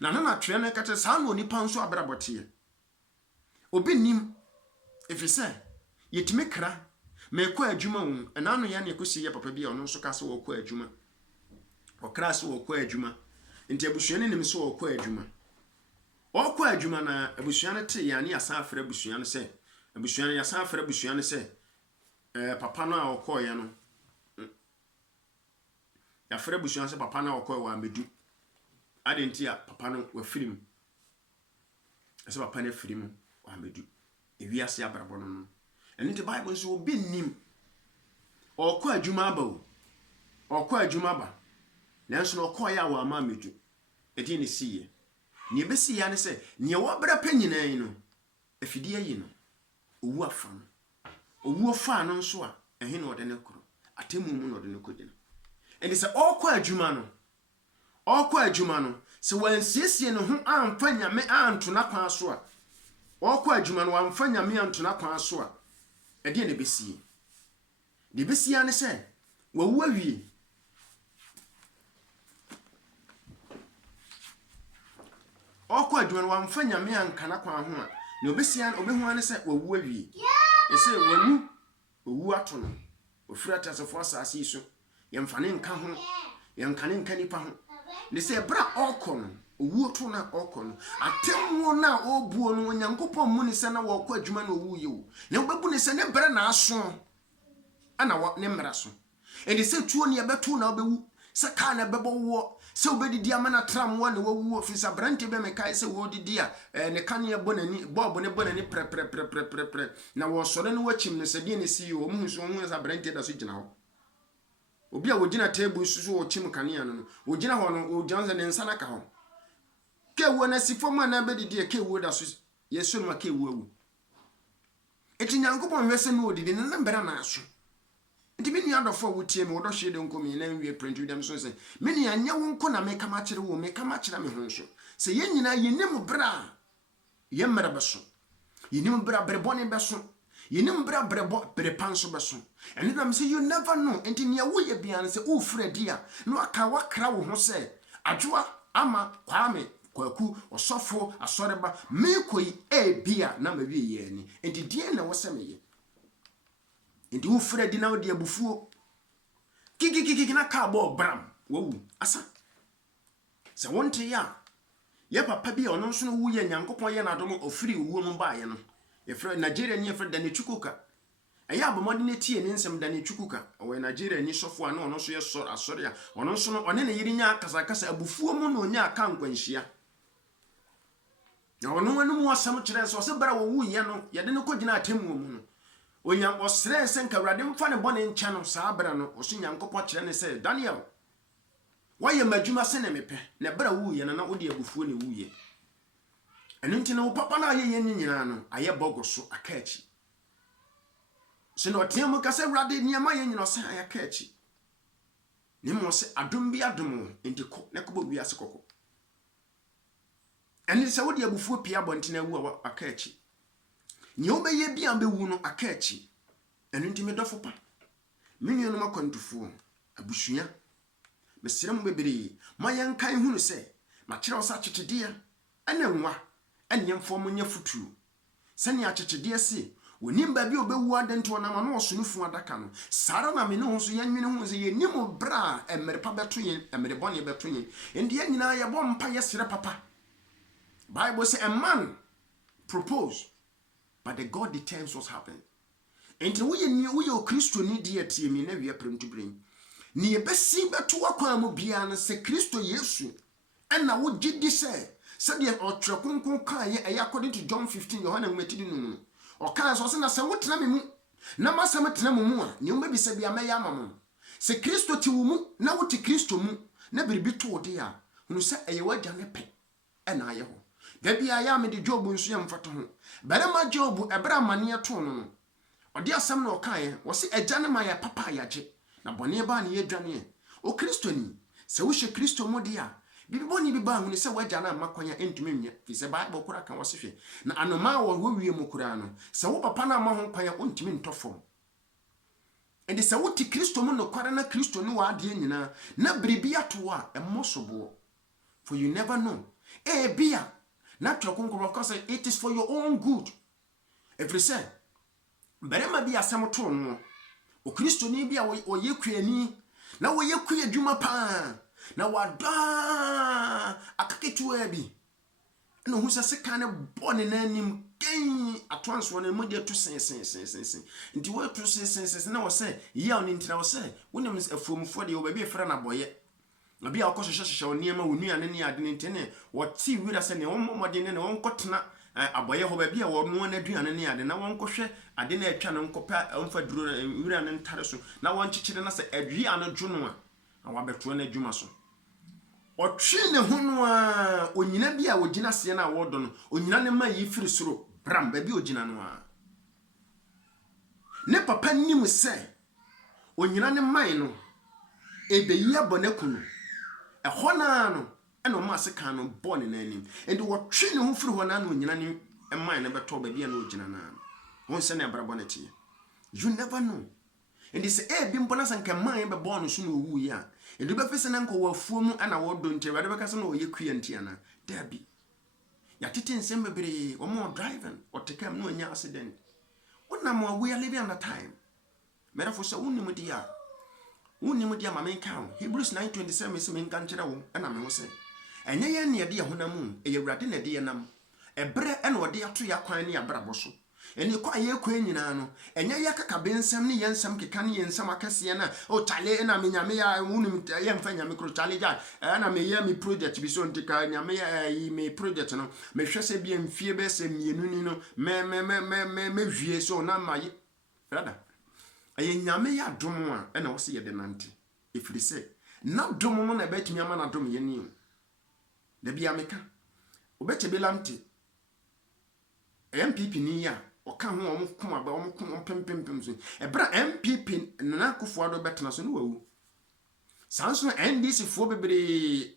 na twere na kate sa na onipa nso abrabote obi nim efise yetime kra mekọ adwuma wo enano ya na ekosi ya papa bia ono nso ka se wokọ adwuma okra se wokọ adwuma nti abusuane nim se wokọ adwuma okọ adwuma na abusuane te ya ne asa afre abusuane se abusuane ya asa afre abusuane se papa no a okọ ya no ya afre abusuane se papa na okọ wa medu adenti a papa no wa firim ese papa na firim wa medu ewiase abrabọ no ɛno nti Bible nso obi nim ɔkɔ adwuma aba o ɔkɔ adwuma ba nanso na ɔkɔ ya wa ama medu ɛdi ne siye ne besi ya ne sɛ ne wɔbra pa nyinaa yi no afidie yi no owu afa no owu afa no nso a ɛhe na ɔde ne koro atemu mu na ɔde ne kɔgyina ɛne sɛ ɔkɔ adwuma no sɛ wansiesie ne ho amfa nyame antona kwan so a ɔkɔ adwuma no wamfa nyame antona kwan so a ɛde ne besie de besia ne sɛ wawu awie ɔkɔ adwuma no wamfa nyame ankana kwan ho a na obesia obehu ane sɛ wawu awie ɛsɛ wawu ato no ofura tasefo asase so yɛmfa ne nka ho yɛnka ne nka nipa ho ne sɛ bra ɔkɔ no owu to na ɔkɔ no atemwo na obuo no Onyankopɔn mu ne sɛ na wɔkɔ adwuma na owu yewu na obebu ne sɛ ne bra na aso ana ne mmara so ɛde sɛ tuo ne yɛbɛto na obewu sɛ ka na bɛbɔ wo sɛ obedidi amana tram wo na wawu ofisa brante be mekae sɛ wo didi a ne ka ne bonani bobo ne bonani pre na wo sore ne wachim ne sɛ die ne si o mu so hu sa brante da so gina ho obi a wo gina table susu wo chim kanea no wo gina ho no wo janza ne nsa na ka ho ke wo na sifo ma na bedidi ke wo da so yesu no ke wo awu eti Nyankopɔn hwese no odidi ne mbera na aso nti me nua dɔfo wo tie me wo dɔ hye de nkomi na nwie print dem so se me nua nya wo nko na me kama kyere wo me kama kyere me ho so se ye nyina yenim bra ye mmara beso yenim bra brebone beso yenim bra bre panso beso ene dam se you never know nti nia wo ye bia ne se wo fredi a no aka wakra wo ho se adwoa ama kwame kwaku osofo asoreba me koyi bia na ma wie ye ni nti die na wo se me ye nti wo fredi na wo de abufuo kiki na ka bo bram wo asa se wonte ya ye papa bi ono nso no wu ye Nyankopɔn ye na dom ofiri wuo mu ba ye no ye frɛ Nigeria ni ye frɛ Dani Chukwuka eya abomode ne tie ne nsɛm Dani Chukwuka o Nigeria ni sofo a no ono so ye asɔre a ono nso no one ne yiri nya akasa abufuo mu no nya aka nkwanhia na ono anu mu asɛm kyerɛ so bra wo wu ye no ye de ne kɔgyina atemu mu no Onyam osre senka wrade mfa ne bone ncha no saa bra no o Nyankopɔn kyerɛ ne sɛ Daniel waye madwuma se ne mepe na bra wu ye na wode abufuo ne wu ye enu nti na wo papa na aye nyina no aye bogo so akachi se no temu ka se wrade niama ye nyina se aye akachi ne mo se adom bi adom enti ko ne ko bo wi ase kokko eni se wode abufuo pia bonte na wu akachi nye obeye bia bewu no akachi enu nti me dofo pa menyu no makwantufo abusua mesirem bebere mayen kan hunu se ma kire osa kyekyedia ene nwa ene mfom nya futu se ne akyekyedia se wonim ba bi obewu adento na ma no osonufu adaka no sara na me ne ho so yanwene ho se ye nim bra emere pa beto yen emere bone beto yen ende ya nyina ye bom pa yesere papa Bible say a man propose but the God determines what's happening. Enti wo ye Kristo ni die tie mi na wi aprem to brin ni ye besi beto akwa mu bia na se Kristo Yesu na wo gidi se de otwe konkon kan ye according to John 15 Yohana metidi nu o kan so se na se wo tena me mu na masem tena mu a ni wo bi se bia meya amamo se Kristo ti wo mu na wo ti Kristo mu na biribi to de a hunu se eye wagya ne pe na aye ho da bia ya me de Job nso ya mfato ho bare ma Job ebra mane to no odi asem na o kan ye wo se agya ne ma ya papa ya gye na bone ba ne ye dwane o Kristo ni se wo hye Kristo mu de a bibi boni bi ba hu ne se wagya na makwanya entumi nya fi se Bible kura kan wo se hwe na anoma wo wie mu kura no se wo papa na ma ho kwanya ontumi ntofo ende se wo ti Kristo mu no kwara na Kristo ni wa ade nyina na biribi ato a emmosobo for you never know bia na twakonko because it is for your own good every say berema bi asem to no o Kristo ni bia o ye kuani na wo ye kua adwuma pa na wada akaketu abi na hu se seka ne bone na anim gen atonso na mode to sen nti wo to sen na wo se ya oni ntina wo se wonim afuomfo de wo ba bi fra na boye na bia akohwehwehwe oniema wonu ane ne ade ne ntene wo ti wira se ne wo momode ne wo nkotena aboye ho ba bia wo no na aduane ne ade na wonkohwe ade na atwa no nkopa mfa duro wura ne ntare so na wonkyekere na se aduane dwo no a wabeto na adwuma so otwe ne ho no a onyina bia wogina se na wodo no onyina ne ma yi firi soro bram ba bia ogina no a ne papa nim se onyina ne man no ebeyi abonakunu ehona no eno ma se kan no bone na anim enti wotwe ne ho firi ho na no onyina ne man ne beto ba bia na ogina na won se na abrabɔ na tie you never know enti se bi mbona sanka man be bɔ so no owu yi a enti be fese na nko wafuo mu ana wodo nti wade be ka se na oye kua nti ana dabi ya tete nsem bebre wo mo driving or take am no anya accident wona mo we are living on time mera fo se wonni dia ma men kan Hebrews 9:27 se men kan kire wo ana me wo se enye ye ne de honam e yewrade na de ye nam ebre ena ode ato ya kwan ne abrabɔ so eni kwa ye kwa nyina no enye ye kaka bensam ne ye nsam keka ne ye nsam akase na o chale na me nyame ya wunum ye mfa nyame kro chale ja na me ye mi project bi so ntika nyame ya yi me project no me hwese bi mfie be se mienu ni no me hwie so na ma ye brother aye nyame ya dom a na wo se ye de nante efiri se na dom no na betumi ama na dom ye ni da bia meka obete belamte MPP ni ya oka ho omkoma ba omkoma pempempem so ebra MPP na akofo ado betena so no wawu sanso NDC fo bebre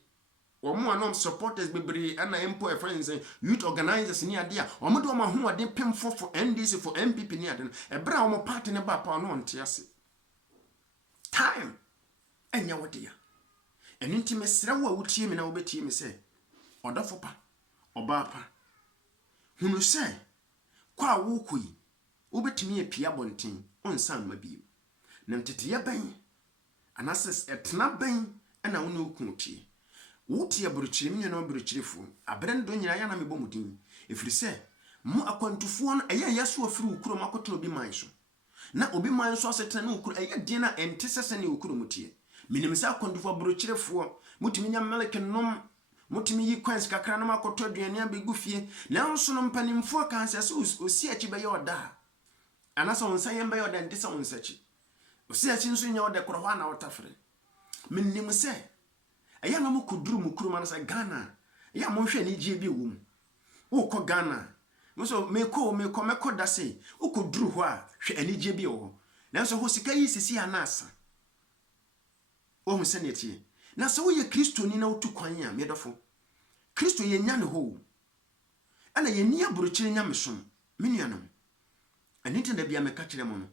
omo anom supporters bebre ana empo friends youth organizers ni ade a omo de omo ho ade pemfo for NDC for MPP ni ade ebra omo party ne ba pa no nte ase time enya wode ya enu nti mesra wo awutie me na wo betie me se odofo pa oba pa hunu se kwa wo koi wobetimi apia bonten onsan ma bi na ntete ya ban anases etna ban ana wo no kutie wotie aburukyire me no aburukyirefo abrendo nyira ya na mebɔ mudin efiri se mu akwantufo no eya yaso afiri ukuro makoto obi man so na obi man so asetena na ukuro eya die na ente sese ne ukuro mutie minim se akwantufo aburukyirefo mutimi nya meleke nom mutimi yi kwens kakra na makoto aduane abegu fie na nso no mpanimfo kan se osi achi be yoda anasa onsa yemba yoda ndisa onsachi osi achi nso nya oda koro ho na wotafre minnim se eya na mukuduru mukuru manasa Ghana ya mo hwe ni gie bi wo wo ko Ghana nso meko da se ukuduru ho a hwe ani gie bi wo na nso ho sika yi sisi anasa o hu se ne tie na se wo ye Kristo ni na wotu kwan a medofo Kristo ye nya ne ho ana ye ni aburukyire nya mesom menuanom anite da bia meka kire mo no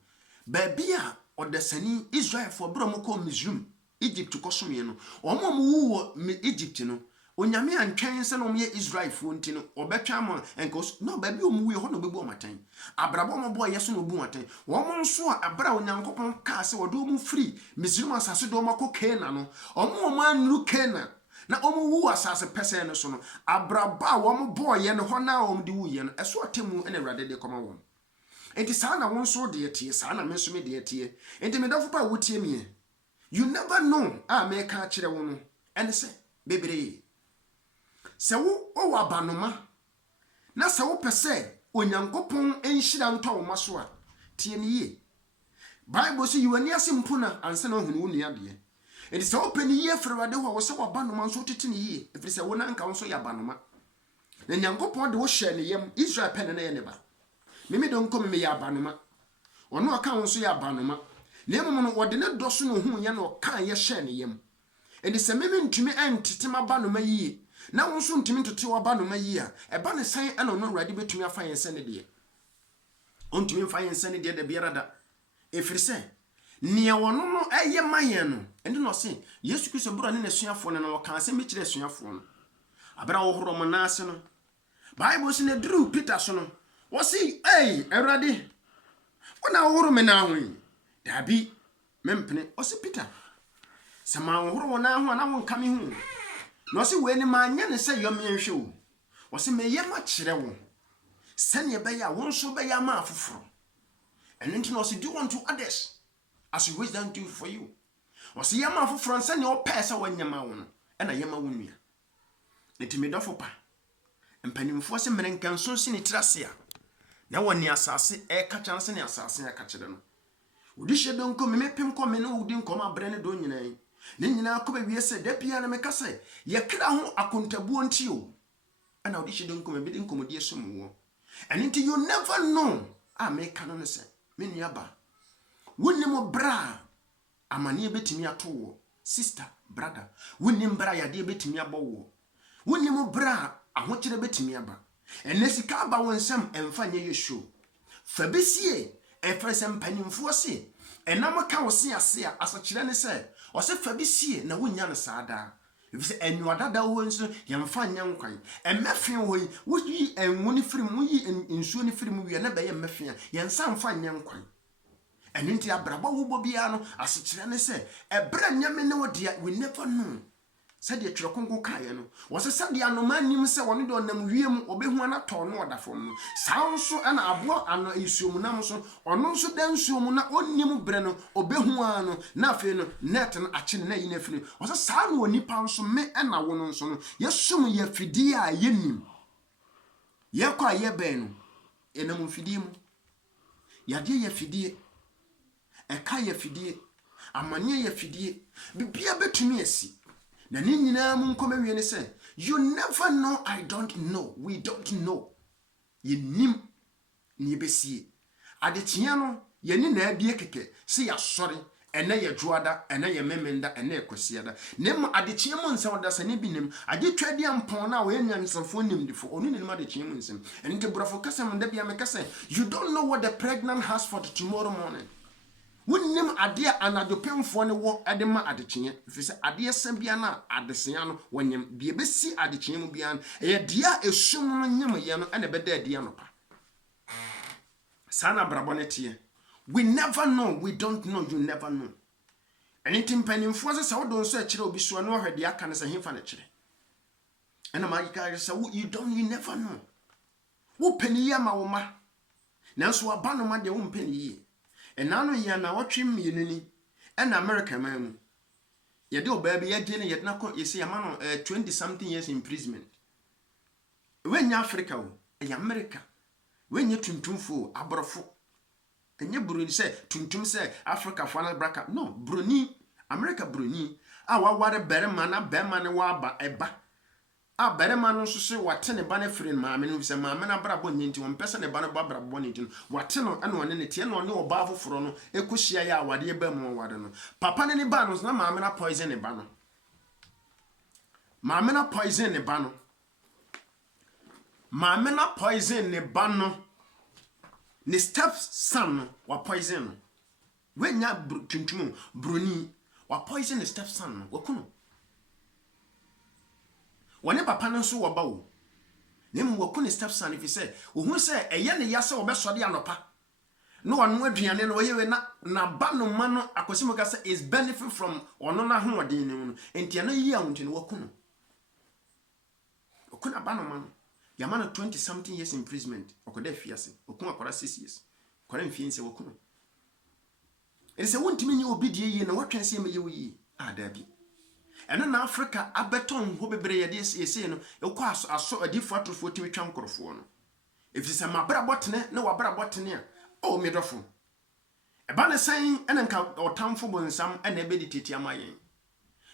ba bia odasani Israel for bro mo ko Misraim Egypt ko somye no omo mu wo Egypt no onyame antwen se no me Israel fo nti no obetwa mo enko no ba bia omu wo ho no bebu omatan abrabo mo boy yeso no bu omatan wo mo nso abra onyankopon ka se wodo mu free Misraim asase do mako Kena no omo anru Kena na omo wu asase pese no so no abraba wo mo boy ye no ho na omo de wu ye no eso atemu ene Awurade de koma wo enti saa na won so de tie saa na me so me de tie enti me dafo pa wotie me you never know me ka kire wo no ene se bebre se wo o wabanoma na se wo pese onyankopon enhira nto wo maso a tie ne ye Bible say you ani asimpo na ansa na hunu wo nua de enti se wo pani ye frewade ho wo se wabanoma nso tete ne ye efiri se wo na nka wo so ya banoma na nyankopon de wo hye ne yam Israel pen na ye ne ba meme don ko me ya banoma ono aka wo so ya banoma na emu no wode ne doso no hu ye na okan ye hye ne yam enti se meme ntumi entete mabanoma yi na wo so ntumi ntete wabanoma yi a eba ne san ana no Awurade betumi afa yense ne de ontumi mfa yense ne de da biara da efiri se nia wono no eye mayen no enti no se Yesu Kristo bro ne nesuafo no no kan se me kire suafo no abra wo horo mo na ase no Bible se ne dru Peter so no wo se Awurade wona wo horo me na ho dabi mempene o se Peter se ma wo horo na ho na wo nka me hu no se we ni ma nya ne se yom yenhwe wo wo se me ye ma kire wo se ne be ya wo nso be ya ma afoforo enti no se do want to others as you wish them do for you wo se ya ma afoforo se ne o pese wo nyama wo no e na ye ma wo nua enti me dofo pa mpanimfoɔ se mmerenkanso si ne trasia na wɔne asase kacha ne asase akakyere no odi hye donko memepem kɔ me no odi nkɔm abrɛ ne do nyinaa ne nyinaa kɔ bewie sɛ da bia na meka sɛ yɛkra ho akontabuo nti o ana odi hye donko me bi nkɔmɔdi esum wo and until you never know meka no sɛ me nuaba wonim bra amane betimi ato wo sister brother wonim bra yade betimi abɔ wo wonim bra ahokyere betimi aba ene sika aba wo nsɛm emfa nye yesho fa besie efre sɛ mpanimfoɔ se enam ka wo se ase a asakyerɛ ne sɛ ɔse fa besie na wonya no saada efisɛ enwadada wo nso yɛmfa nya nkwan emmefe wo yi woyi enwoni firim woyi nsuo ne firim wie na bɛyɛ mmefe a yɛnsa mfa nya nkwan ene nti abrabɔ wo bɔ bia no asakyerɛ ne sɛ ebra nyame ne wo dia we never know sɛdeɛ twerɛ konko kaeɛ no wɔsɛ sɛdeɛ anoma nim sɛ wɔne de ɔnam wiem ɔbɛhu anatɔ no ɔdafom no saa nso ɛna aboa ano isuomunam so ɔno nso da nsuomu na ɔnim brɛ no ɔbɛhu ano na afei no net no akye na yi na afiri wɔsɛ saa no onipa nso me ɛna wo no nso no yɛsom yɛ fidie a yɛnim yɛkɔ a yɛbɛn no ɛnam fidie mu yadeɛ yɛ fidie ɛka yɛ fidie amanyɛ yɛ fidie bibia betumi asi na ni nyina mu nkɔmɛ wie ne sɛ you never know. I don't know, we don't know. Yenim ni besie adekyea no yɛni na abie keke se ya sɔre ene ye dwoada ene ye memenda ene ekosiada nem adekyea mu nsɛm da sane bi nim ade twadi ampon na wo enyansafo nimdifo onu nim adekyea mu nsɛm ente brafo kasem da bia me kase you don't know what the pregnant has for tomorrow morning. Wonim ade anadopemfo ne wo ade ma adekyea efisɛ ade sambia na adesea no wonyem bia besi adekyea mu bia ye dia esum no nyem ye no ene beda ade anopa sana brabo ne tie we never know, we don't know, you never know. Anything penimfo se sa wodon so akire obi so no hwede aka ne se hemfa ne kire ena ma yika se you never know. Wo paniye ma wo ma nanso aba no ma de wo mpaniye enano ya na wotwe mienini en America mamu ye de oba bi ye de ne ye na ko yesi ama no 20 something years imprisonment wenya Africa wo ya America wenya tuntumfo abrofo enye broni se tuntum se Africa fana braka no broni America broni a waware bere mana be mane wa aba eba a bere manu so se wate ne ba ne free maame no se maame na brabo nyinti won pese ne ba ne brabo ne tin wate no ene one ne tie no ne oba afoforo no ekohia ya awade ba mu wade no papa ne ba no na maame na poison ne ba no maame na poison ne ba no maame na poison ne ba no ne step son no wa poison no wenya tuntum broni wa poison ne step son no wakuno wone papa no so woba wo nemu wakune step son if say ohun say eye ne ya se wo besode anopa no wano aduane no yewe na ba no ma no akosimo ka say is benefit from ono na hoden ne no enti na yi awunti no wakuno okuna ba no ma no ya ma no 20 something years imprisonment okoda fiase okun akwara 6 years kwara mfiense wakuno ese wontimi nye obidie yi na watwense ye meye wo yi adabi eno na Africa abeton ho bebre ye de ese no ekọ aso adifo atrofo timi twa nkorofo no efise mabra botene na wabra botene a o medofo eba ne san ene nka otamfo bonsam ene ebe dititi amayen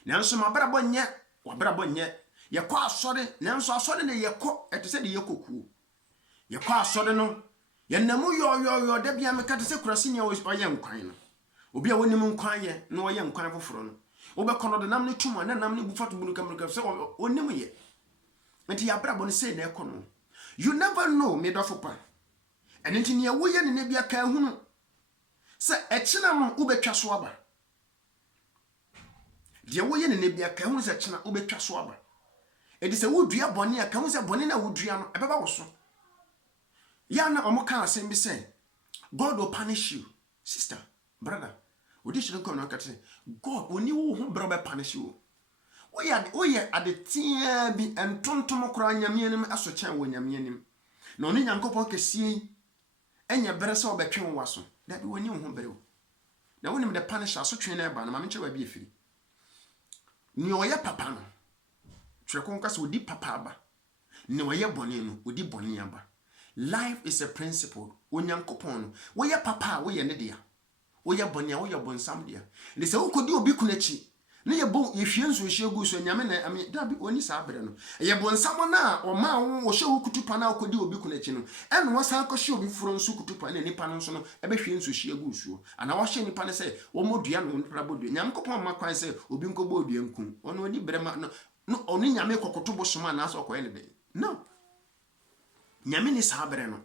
nanso mabra bonye wabra bonye ye kọ asore nanso asore ne ye kọ etese de ye kokuo ye kọ asore no ye namu yo da bia me kate se kurase ne oye nkwan no obi a wonim nkwan ye na oye nkwan foforo no obekono de nam ne tuma na nam ne bufato bunuka se onim ye enti ya brabo ne sei na ekono you never know me dofopa ene enti ne wo ye ne bia ka hunu se echina no ubetwa so aba de wo ye ne bia ka hunu se echina ubetwa so aba edi se wo dua bone a ka hunu se bone na wo dua no ebeba wo so ya na omoka asem bi se God will punish you sister brother audition ko no kate God oni wo ho bro be punish you oye adetia bi entontom kora nyame anim aso kyan wo nyame anim na oni nyankopon kesie enye bere se obetwe wo so da bi woni ho bere wo na woni me de punish aso twen na ba na mame chewa bi efiri ni oye papa no twekon ka se odi papa aba ne waye bɔne no odi bɔne aba. Life is a principle. Onyankopɔn no woyɛ papa woyɛ ne dia. Woyɛ bɔne woyɛ bɔnsam dia. Ne sɛ wokodi obi kunachi ne yɛbɔ yɛhwie nsuohwie gu so nyame na ame da bi oni saa bere no ɛyɛ bɔnsam na ɔma wo hyɛ wo kutupa na wokodi obi kunachi no ɛno wɔsan kɔhyɛ obi foro nso kutupa na nipa no nso no ɛbɛhwie nsuohwie gu so ana wɔhyɛ nipa no sɛ wɔmɔdua no ntrabo dua Nyankopɔn ma kwan sɛ obi nkɔbɔ odua nku ɔno oni bere ma no ɔno nyame kɔkoto bosoma na asɔ kɔyɛ ne den no nyame ni saa bere no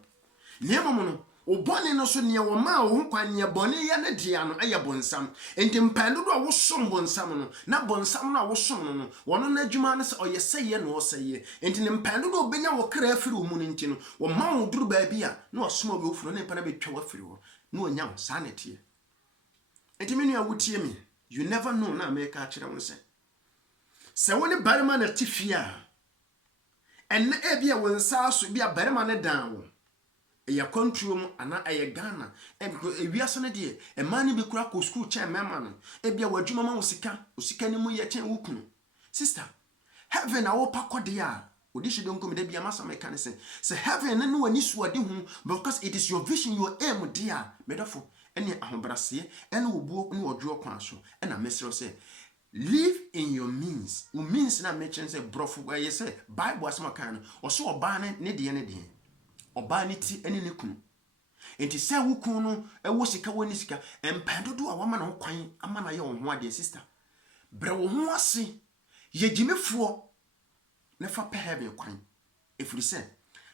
nneɛma no obɔne no so ne wɔma wo kwan ne bɔne yɛ ne dia no ɛyɛ bɔnsam enti mpando do a wosom bɔnsam no na bɔnsam no a wosom no no wɔno na adwuma no sɛ ɔyɛ sɛyɛ na ɔsɛyɛ enti ne mpando do obenya wo kra afiri wo mu no nti no wɔma wo duru baabi a na ɔsoma obi ofuro ne pana betwa wo afiri hɔ na ɔnya wo saa ne tie enti me nua wotie me you never know na America kyerɛ wo sɛ wo ne barima na tifia ɛnna ebia wo nsa so bia barima ne dan wo ya country mu ana aye Ghana ewiase ne de e man ne be kura ko school chen mema no e bia wadwuma ma osika ne mu ye chen wukunu sister heaven a wo pakode a odi hye donko me da bia masa me kan se heaven ne no ani suade hu because it is your vision your aim there medafo ene ahobrase ene obuo ne odwo kwan so ena mesero se live in your means wo means na me chen se brofo ye se bible asema kan no oso oba ne de Oba ni ti ene ne kunu enti se wo kunu no ewo sika woni sika empandodo a wama na ho kwan ama na ye wo ho ade sister bre wo ho ase ye gimefo ne fa pe heaven kwan efiri se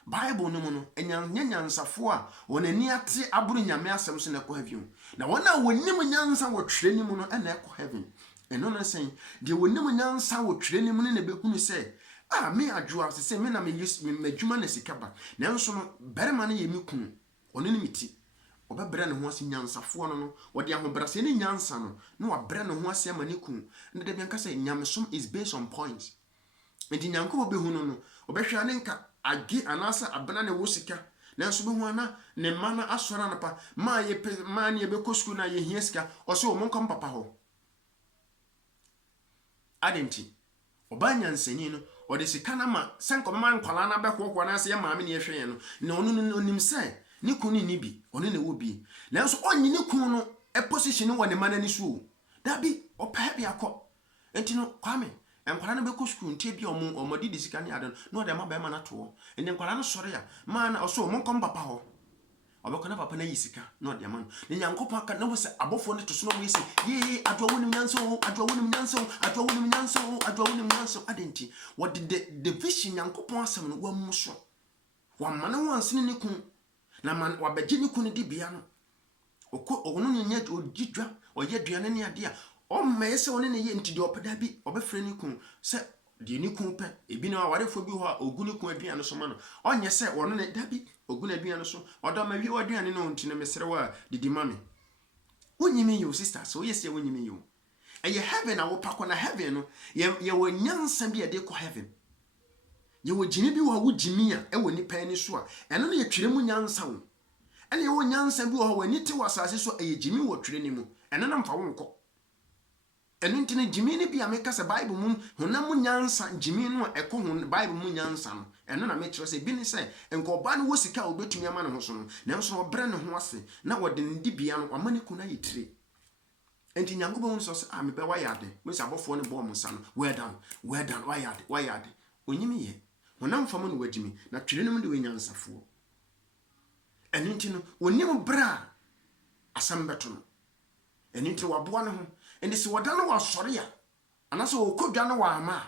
bible no mu no nyansafo a wonani ate aburu nyame asem so na ko heaven na wona wonim nyansa wo twere ni mu no na ko heaven eno na sen de wonim nyansa wo twere ni mu ne be hunu se me adwoa se me na me madwuma na sikaba nanso no berema na ye me kunu one ne miti obabre ne ho ase nyansafo no wode ahobrase ne nyansa no na wabre ne ho ase ama ne kunu ne de bianka se nyamesom is based on points enti nyanko obehu no obehwa ne nka age anasa abena ne wo sika nanso behu ana ne mana asora na pa ma ye ma ne be kosku na ye hia sika o se o monkom papa ho adenti obanya nsani no o de sika na ma senko ma nkwala na bekwo na se ye maame ne yehwe no na onu no nim se ne kunu ni bi onu ne wo bi nanso onyi ne kunu no e position wo ne mana ni so da bi o pa bi akọ enti no kwame enkwala na bekọ school ntie bi omodi di sika ne ade no de ma ba ma na to enti enkwala no sore ya ma na oso mo nkom papa ho obekọ na papa na yi sika no de ma ne nyankopon aka na wo se abofo ne to so no wo yesi ye adwo wonim nyanso adwo wonim nyanso adwo wonim nyanso adwo wonim nyanso adenti what the vision nyankopon asem no wam so wa mane wansene ne kun na man wabagye ne kun di bia no ono nyanya odidwa oye duane ne ade a o mese one ne ye ntidi opeda bi obefre ne kun se de ne kun pe ebi na awarefo bi ho a ogu ne kun aduane so ma no onye se wono ne dabi ogu na aduane so odo ma wi aduane no ntine mesere wa didi mame wonyimi yo sister so yes ye wonyimi yo eye heaven a wo pakọ na heaven no ye wonyansa bi ade ko heaven ye wo jimi bi wo jimi a e wo nipa ni so a eno na ye twire mu nyansa wo ene ye wo nyansa bi wo wani te wasase so eye jimi wo twire ni mu eno na mfa wo nko eno ntine jimi ni bi a meka se bible mu honam nyansa jimi no a ekọ hon bible mu nyansa no eno na me kire se bi ni se enko oba no wo sika obetumi ama ne ho so no nanso obre ne ho ase na wo de ndi bia no amane kuna yitire enti nyangobo mu so se me be wa yade mo se abofo ne bo mo sa no well done wa yade onyimi ye honam fam no wagimi na twere no de wenyansafo eno ntino wonim bra asambeto no eno ntino waboa ne ho eni se woda no wasore ya anaso okodwa no wa ama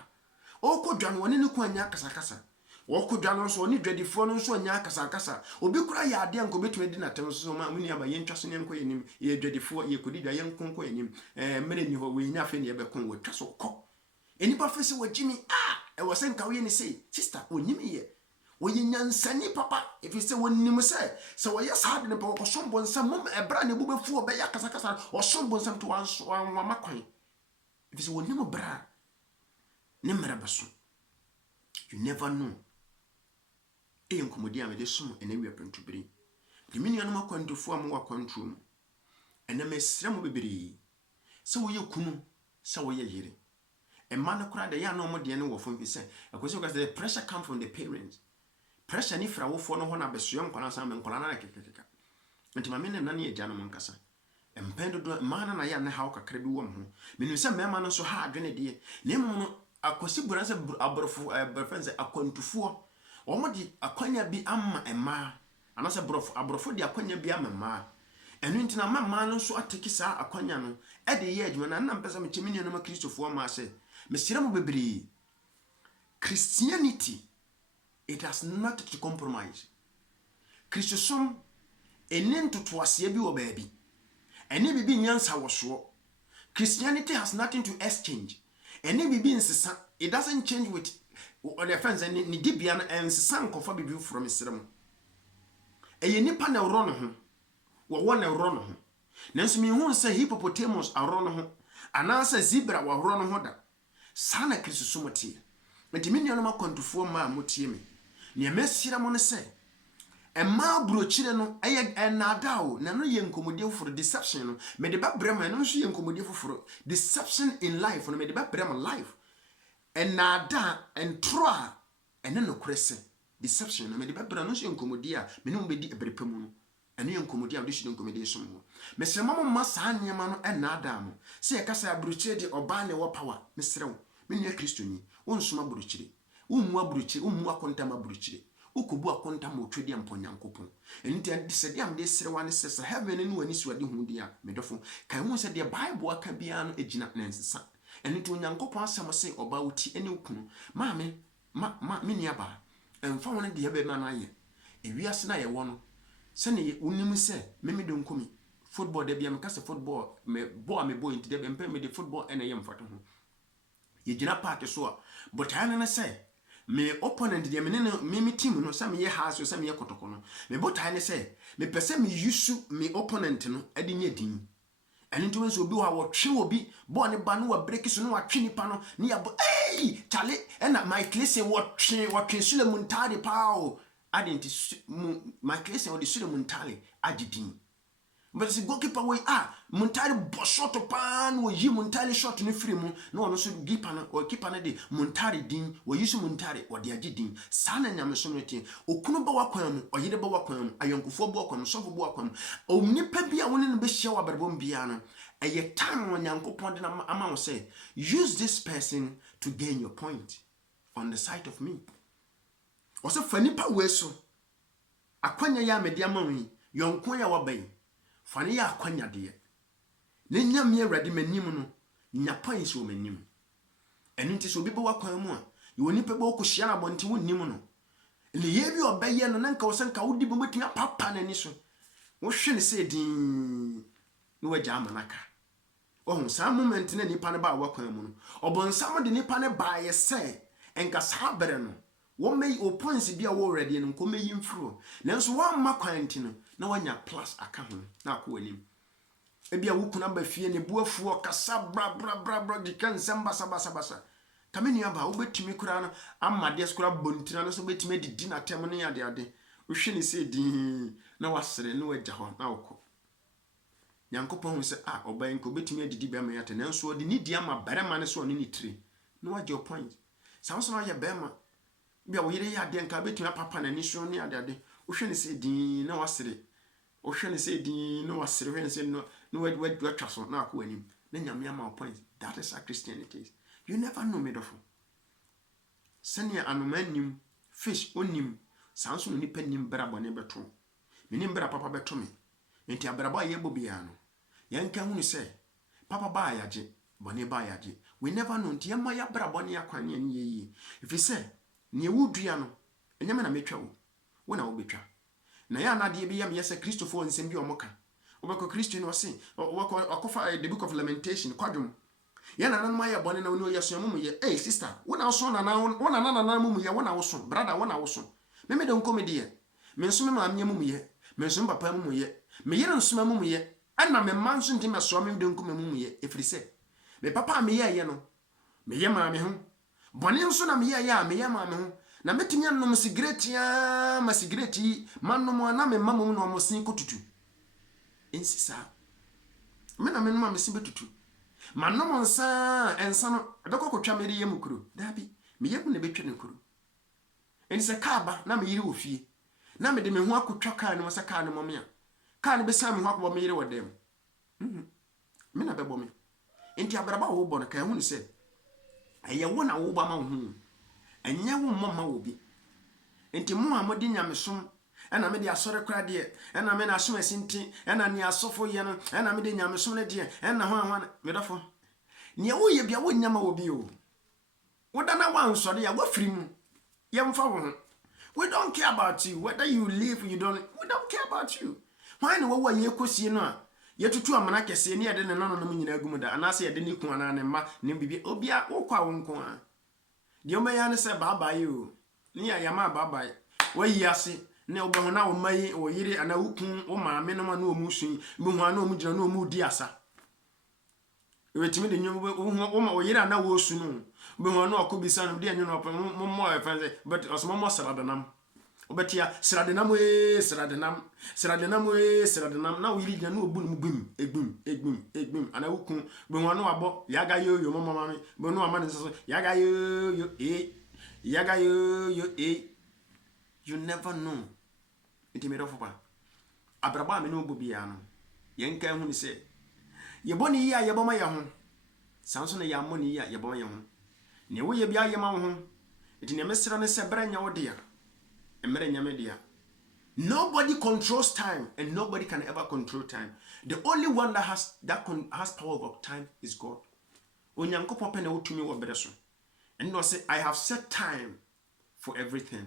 okodwa no woni ne ku anya kasakasa okodwa no so oni dwadifo no so anya kasakasa obi kura ya ade anko betumi di na tem so ma muni aba ye ntwaso ne nko yenim ye dwadifo ye kodidwa ye nkonko yenim mere ni ho we nya fe ne ye bekon wo twaso kọ enipa fese wagimi e wo se nka wo ye ne sei sister onyimi ye wo ye nyansani papa if se wonim se wo ye saade ne pa ko sombo nsam mum ebra ne bubefu obeya kasakasa o sombo nsam to wanso wa makwan if se wonim bra ne merabaso you never know nkomodi amede som ene wi apentubiri de mini anoma kwantofo am wa kwantrum ene mesrem bebiri se wo ye kunu se wo ye yire A man cried the young no more than no from his say. A question because the pressure come from the parents. Pressure ni fra wo fo no ho na beso nkwana sam nkwana na kekekeka. Nti ma me ne nane agya no nkasa. Empendo do man na ya ne ha kakra bi wo ho. Menu se mema no so ha adwene de. Na emu no akosi bura se aborofo friends akwantufuo. Omo di akwanya bi amma ema. Anase aborofo di akwanya bi amma ema. Enu nti na mama no so ateki saa akwanya no. E de ye adwuma na mpesa me chemini no ma Kristofo ma se. Mesira mo bebre. Christianity, it has not to compromise. Christosum enen to twasie bi wo baabi. Ene bibi nyansa wo so. Christianity has nothing to exchange. Ene bibi nsesa, it doesn't change with on your friends and ni dibia no ensesa nkofa bibi from Islam. Eye nipa na woro no ho. Wo na woro no ho. Nanso mi hu se hippopotamus aworo no ho. Anasa zebra wo woro no ho da. Sana Christosum tie. Nti me nuanom akwantufo ma motie me. Ne mesira mo ne se emma brochire no eye enadao na no ye nkomodie foforo deception no me de ba brema no so ye nkomodie foforo deception in life no me de ba brema life enada entroa ene no krese deception no me de ba brema no so ye nkomodie a me no be di ebrepam no ene ye nkomodie a de shi nkomodie so mo me se mama ma sa anyema no enada mo se ye kasa brochire de oba ne wo power me serew me nua kristoni wonsoma brochire ummu abrochire ummu akontama brochire ukubu akontama otwedi amponyankopon enti adisede am de serewa ne sesa heaven ne wani suade hu dia medofo kan hu se de bible aka bia no ejina nansesa enti onyankopon asem se oba wuti ene ukunu maame ma me niaba emfa wona de yebe na ye ewiase na ye wo no se ne unim se me de nkomi football de bia me kase football me boy enti de be me de football ene ye mfato ho ye gina park so a but I na say me opponent de me team no say me ye house say me ye kotoko no me but I na say me pese me use me opponent no ade nya din ene to so obi wa twe obi ball ne ba no wa break so no wa twe nipa no ne ya bo chale ena my class wa twe sule muntari pao adenti my class wa de sule muntari agidin. But the goalkeeper way Muntari shot pan wo yi Muntari shot ni free mu no no so goalkeeper or keeper na de Muntari din wo yi so Muntari wo de agi din sana nyame so no tie okunu ba wakwan mu oyede ba wakwan mu ayonkofo ba wakwan mu sofo ba wakwan mu omnipa bia woni no be hia wa berbom bia no eye time onyankopon de na ama wo say use this person to gain your point on the side of me also fanipa we so akwanya ya media manwi yonkon ya wabai fane ya akwanya de ne nyame awrade manim no nya points wo manim eno nti so obi be wakwan mu a yoni pe be okohia na bonte wonnim no le ye bi obaye no nanka wo sanka wodi be metua papa na ni so wo hwe ne se din no wagya amanaka ohun sa moment na nipa ne ba wakwan mu no obonsam de nipa ne ba ye se enka sa bere no wo mei o points bia wo already no nko meyi mfuro nanso wa makwan nti no na wanya plus aka ho na akọ ebia wukuna ba fie ne buafuo kasa bra di kan samba saba kameni aba wo betumi kura no amade skura bontina no so betumi didi na tem ne ade wo hwe ne se din na wasere no wagya ho na wokọ Nyankopɔn hu se oban ko betumi adidi be ma yate nanso odi ni dia ma barema ne so ne tire no wagye point sanso na ya bema bia wo yire ya de nka betumi papa na ni so ne ade wo hwe ne se din na wasere wo hwe ne se din na wasere hwe ne se no watwa so na akọ anim na nyame ama point. That is how Christianity is. You never know me dofo senia anomanim fish onim sanso no nipa nim bra bone beto me nim bra papa beto me enti abraba ye bobia no yanka hunu se papa ba yaje bone ba yaje we never know nti yema ya bra bone yakwane ani yeyi if you say ne wudua no enyame na metwa wo na wo betwa na ya na de bi yam yese Christopher nsem bi omoka obeko Christian no se okofa the book of Lamentation kwadum ya na nanma ya bone na woni oyeso mum ye sister wona so na na mum ye wona wo so brother wona wo so me de nkomedi ye me nso me ma mum ye me nso papa mum ye me yere nso mum ye ana me man so nti me so me de nkomedi mum ye efri se me papa me ye no me ye ma me ho bone nso na me ye me ye ma me ho na metimi anom cigarette ya ma cigarette manom na me mamum no mo sin kotutu ensisa me na me no ma me sin betutu manom nsa ensa no ebekọ kotwa me de yam kuro dabi me yam ne betwa ne kuro eni se ka ba na me yiri wo fie na me de me ho akotwa ka ne mo se ka ne mo me a ka ne be sa me ho akobọ me yiri wo dem me na bebo me enti abraba wo bo no ka hu ni se eye wo na wo ba ma hu enye wo mmoma wo bi enti mo a modi nyamesom ena me de asore kra de ena me na asom asinti ena ni asofo ye no ena me de nyamesom ne de ena ho me dofo ne wo ye bia wo nyama wo bi o wo dana wan so de ya wo firi mu ye mfa wo. We don't care about you whether you live you don't, we don't care about you. Why no wo ye kosie no a ye tutu amana kese ne ye de ne no no nyina agum da anase ye de ne ku ana ne ma ne bibia obia wo kwa wo nko a de o meya ne se baba yi o ne ya yama baba yi wo yi ase ne obo ho na wo mai wo yire ana wukun wo maame no ma na o mu sun bi ho ana o mu gina na o mu di asa wetimi de nyom wo ma wo yire ana wo su no bi ho na okobisa no de anyo no mo efense but osmo mo saradanam obetia sradenam na wo yire gina na obu no egbum ana wukun bi ho na abo yaga yo mo mama me bi no ama ne so yaga yo you never know. Iti me dofopa abraba me no bobia no yenka hu ni se ye boni ya ye boma ye ho sanso na ya moni ya ye boma ye ho ne wo ye bia ye ma ho iti ne mesra ne se branya wo dia emre nya me dia. Nobody controls time and nobody can ever control time. The only one that has power of time is God. Onyankopon pe na wotumi wo bere so and no say I have set time for everything.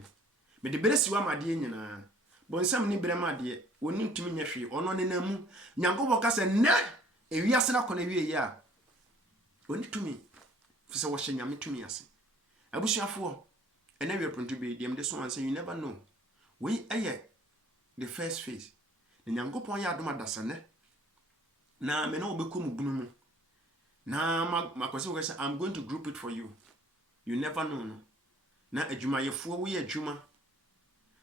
Me de bere siwa made nyina bonsam ni bere made woni ntumi nya hwe ono ne namu nyankopon ka se ne ewiase na kona wie ya woni tumi fise wo hye nyame tumi ase abusuafo ena we pronto be dem de so an say you never know we aye the first phase ne nyankopon ya adoma dasane na me na obekom bunu mu na makwese wo say I'm going to group it for you. You never know no na adwuma yefo wo ye adwuma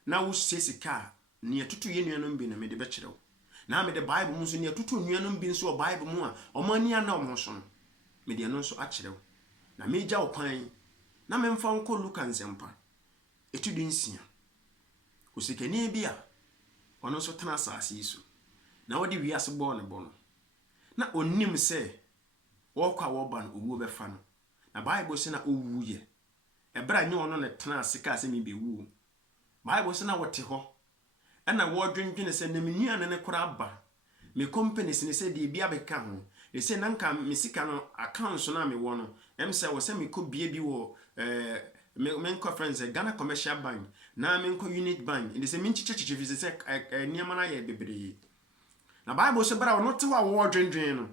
na wo sesika ne atutu ye nuanom bi na me de be kirew na me de bible mu so ne atutu nuanom bi so bible mu a omani ana omo so no me de no so a kirew na me gya okwan na me mfa nko Luka nsempa etudu nsia osikani bi a ono so tena asase isu na wodi wiase bo ne bo no na onnim se wo kwa wo ba no owu be fa no na bible se na owu ye ebra nye ono ne tena asika se me be wu bible se na wote ho ena wo dwendwene se na menua ne kora ba me companies ne se de bia beka ho de se na nka me sika no account so na me wo no em se wo se me ko bia bi wo me nko friends Ghana Commercial Bank na me nko Unit Bank de se me nchichechiche fi se niam na ye bebre na bible se bra wo te wo dwendwene no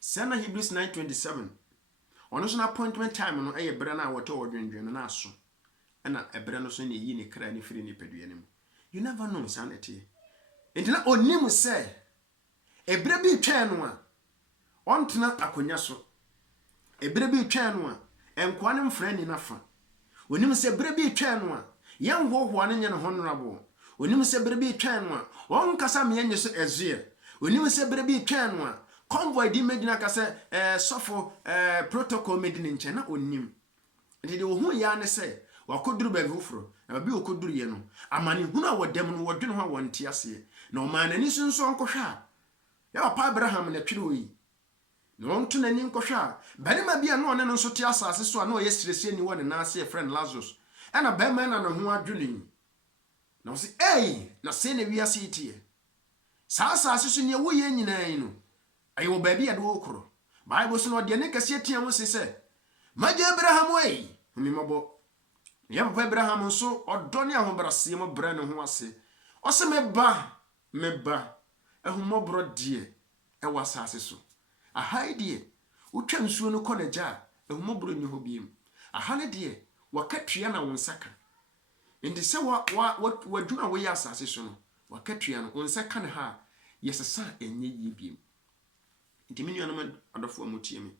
se na Hebrews 9:27 ono so na appointment time no eye bere na wote wo dwendwene na aso ena ebere no so na yi ne kra ne firi ne padua ne mu. You never know sanity. Entina onim se ebere bi twa no a ontena akonya so ebere bi twa no a enkwa ne mfra ni nafa onim se ebere bi twa no a yan hoho ne nye ne honorable onim se ebere bi twa no a onkasa me nye so ezie onim se ebere bi twa no a convoy di medina ka se sofo protocol medina nche na onim ndi de wo ya ne se wakoduru ba vufro na bi okoduru ye no amane hunu a wodem no wodwene ho wonte ase na o manani sunso nkohwa ya papa Abraham na twire oyi na onto nani nkohwa barima bia na one no nso te asase so a na oyɛ sirese ni wone na ase friend Lazarus ɛna barima na no ho adwene na o se na se na wiase itie saa asase so ne wo ye nyinaa yi no ayi wo ba bia de wo koro Bible so no de ne kase tia wo se magya Abraham wei humimabo ya papa Abraham nso odone ahobrase mo bra ne ho ase o se meba ehumobro die e wasase so ahai die utwa nsuo no konaja ehumobro nyi ho biem ahane die wakatua na wonsaka indi se wadwuna wo ya asase so no wakatua no wonsaka ne ha yesesa enye yi biem indi menu no adofo amotie me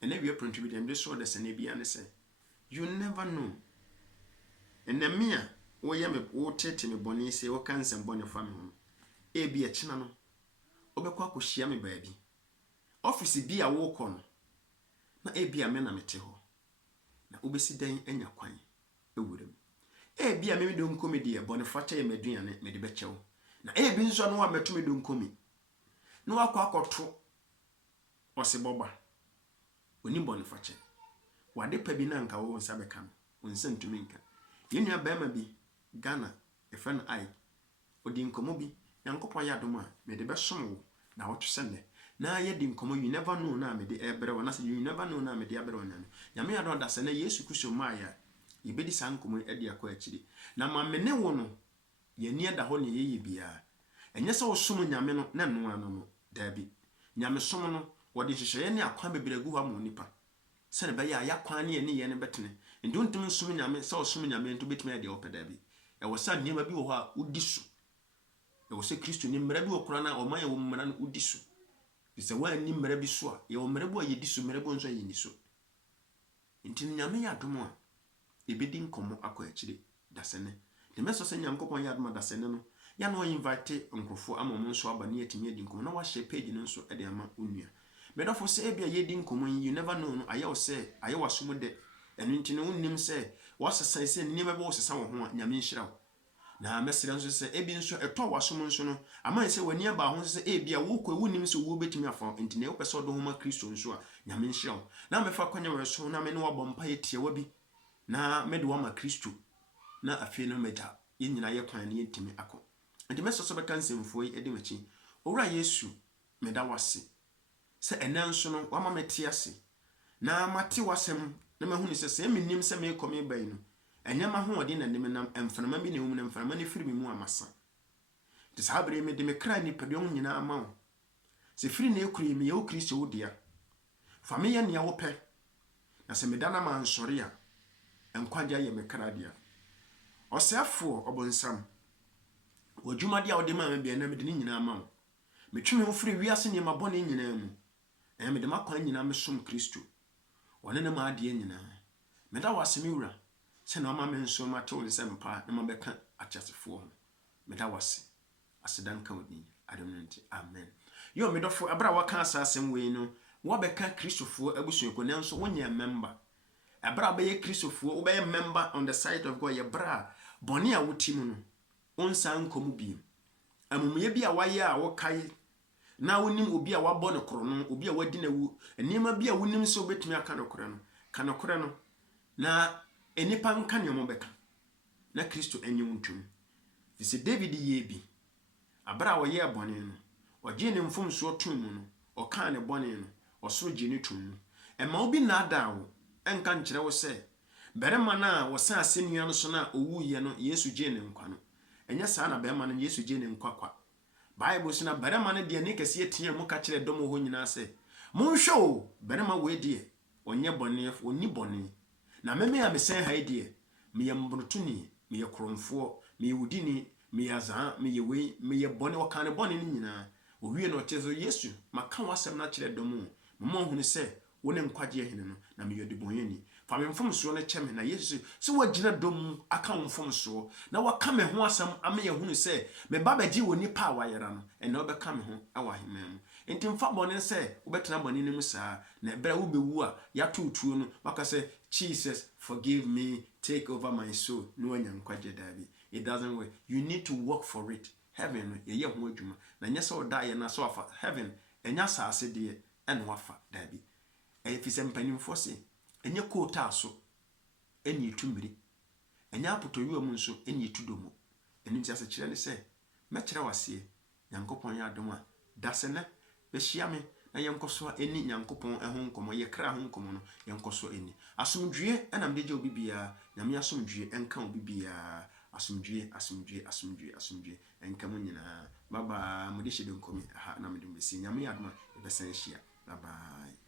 ena wie pronto bi dem de so de sene bia ne se you never know. Ena mia wo ye me wo tete me boni se wo kansem boni fa me ho e bia china no obekwa akohia me baabi office bi a wo kɔ no na ebia me na mete ho na obesi dan anya kwan ewuram ebia me do nkomi de boniface ye meduane me de bechew na ebi nso no wa meto me do nkomi na wakọ akoto oseboba oni boniface wade pa bi na nka wo nsa beka no wonsa ntumi nka yenua bema bi Ghana efa no ai odi nkomo bi Nyankopon ya dom a me de besom wo na wo twese na ye di nkomo you never know na me de ebre wo na se you never know na me de ebre wo nyame ya do da se na Yesu Kristo maaya ibedi san nkomo e de akọ akiri na ma me ne wo no ye ni da ho ne ye bia enye se wo som nyame no na no ano no da bi nyame som no wo de hyehyeye ne akwan bebregu ha mo nipa se ne be ya kwan ne ye ne betene nduntum som nyame se wo som nyame nto betime de opeda bi e wo sa niema bi wo ho a udi so e wo se Kristo ni mmara bi wo kora na o man ye wo mmara no udi so se wa ni mmara bi so a ye wo mmara bi a ye di so mmara bi nso ye ni so nti nyame ya dom a ebedi nkomo akọ akire dasene de meso se Nyankopon ya dom dasene no ya no invite nkrofo amom nso aba ne yatimi edi nkomo na wa share page no nso e de ama onua medofo se ebia ye di nkomo you never know no aye wo se aye wasom de enu nti no unnim se wasesa se nima be wo sesa wo ho a nyame nhira wo na mesere nso se ebi nso eto wasom nso no ama se wani aba ho se ebia wo kwa wunim se wo betimi afa nti ne wo pese odo homa Kristo nso a nyame nhira wo na mefa kwanya we so na me ne wabọ mpa yetie wa bi na me de wa ma Kristo na afie no meta ye nyina ye kwan ne yetimi akọ nti meso so beka nsemfo yi edi machi owura Yesu meda wase se enanso no wa ma meti ase na mate wasem na mahunu se menim se me komi bai no enyama ho odi na nim nam emframa bi ne wum na emframa ne firi mu amasa de sabre me de me kra ni padon nyina ama wo se firi na ekuri me ye o Kristo wo dia fa me ye ne wo pe na se me dana ma nsori a enkwagya ye me kra dia osefo obonsam wodwuma dia wo de ma me bia na me de nyina ama wo metweme wo firi wiase ne ma bone nyina mu me de makwan nyina me som Kristo wone ne ma ade nyina me da wasemi wura se na ma me nso ma to se mpa na ma beka akyasefo ho me da wase asedan ka odin adonanti amen yo me dofo abra waka asasem we no wo beka Kristofo abusueko nanso wonya member abra be ye Kristofo wo be member on the side of God ye bra bone a wotimu no onsan komu bi amumye bi a waye a wo kai na wonim obi a wabɔ ne koro no obi a wadi na wu enima bi a wonim se obetumi aka ne koro no kana koro no na enipa nka ne mo beka na Kristo enye wuntum dise David ye bi abra wo ye bɔne no oje ne mfomso tum no oka ne bɔne no osoro je ne tum ema obi na ada wo enka nkyere wo se berema na wo sa asenua no so na owu ye no Yesu je ne nkwa no enya saa na berema no Yesu je ne nkwa kwa Bible sina berema ne de ne kese etia mu ka kire dom ho nyina se monhwe o berema we de onye bɔne oni bɔne na meme a mesen ha de me ye mbrotuni me ye kromfo me ye wudini me ye azan me ye we me ye bɔne wakane bɔne ni nyina owie no tezo Yesu maka wasem na kire dom mo hunu se wone nkwagye hene no na me ye de bɔnyani fa me mfomso ne kyeme na Yesu se wagina dom aka mfomso na waka me ho asem ame ye hunu se me babaji woni pa wayera no ene obeka me ho awa hemam enti mfa bɔne se wobetena bɔne ni mu saa na ebra wo bewu a ya tutuo no waka se Jesus forgive me take over my soul no anya nkwagye dabi it doesn't work you need to work for it heaven ye ho adwuma na nyese wo da ye na so afa heaven enya saase de ene wafa dabi efise mpanimfo se enye kota so eni etumiri enya apotoyuo mu nso eni etudomo eni ntia se kire ne se me kire wase Nyankopon ya adom a dasene be hia me na yenkoso eni Nyankopon ehun nkomo ye kra hun nkomo no yenkoso eni asomdwie enam de je obi bia nyame asomdwie enka obi bia asomdwie enka mo nyina baba mo de hye de nkomi ha na me de mbesi nyame ya adom a be sen hia bye bye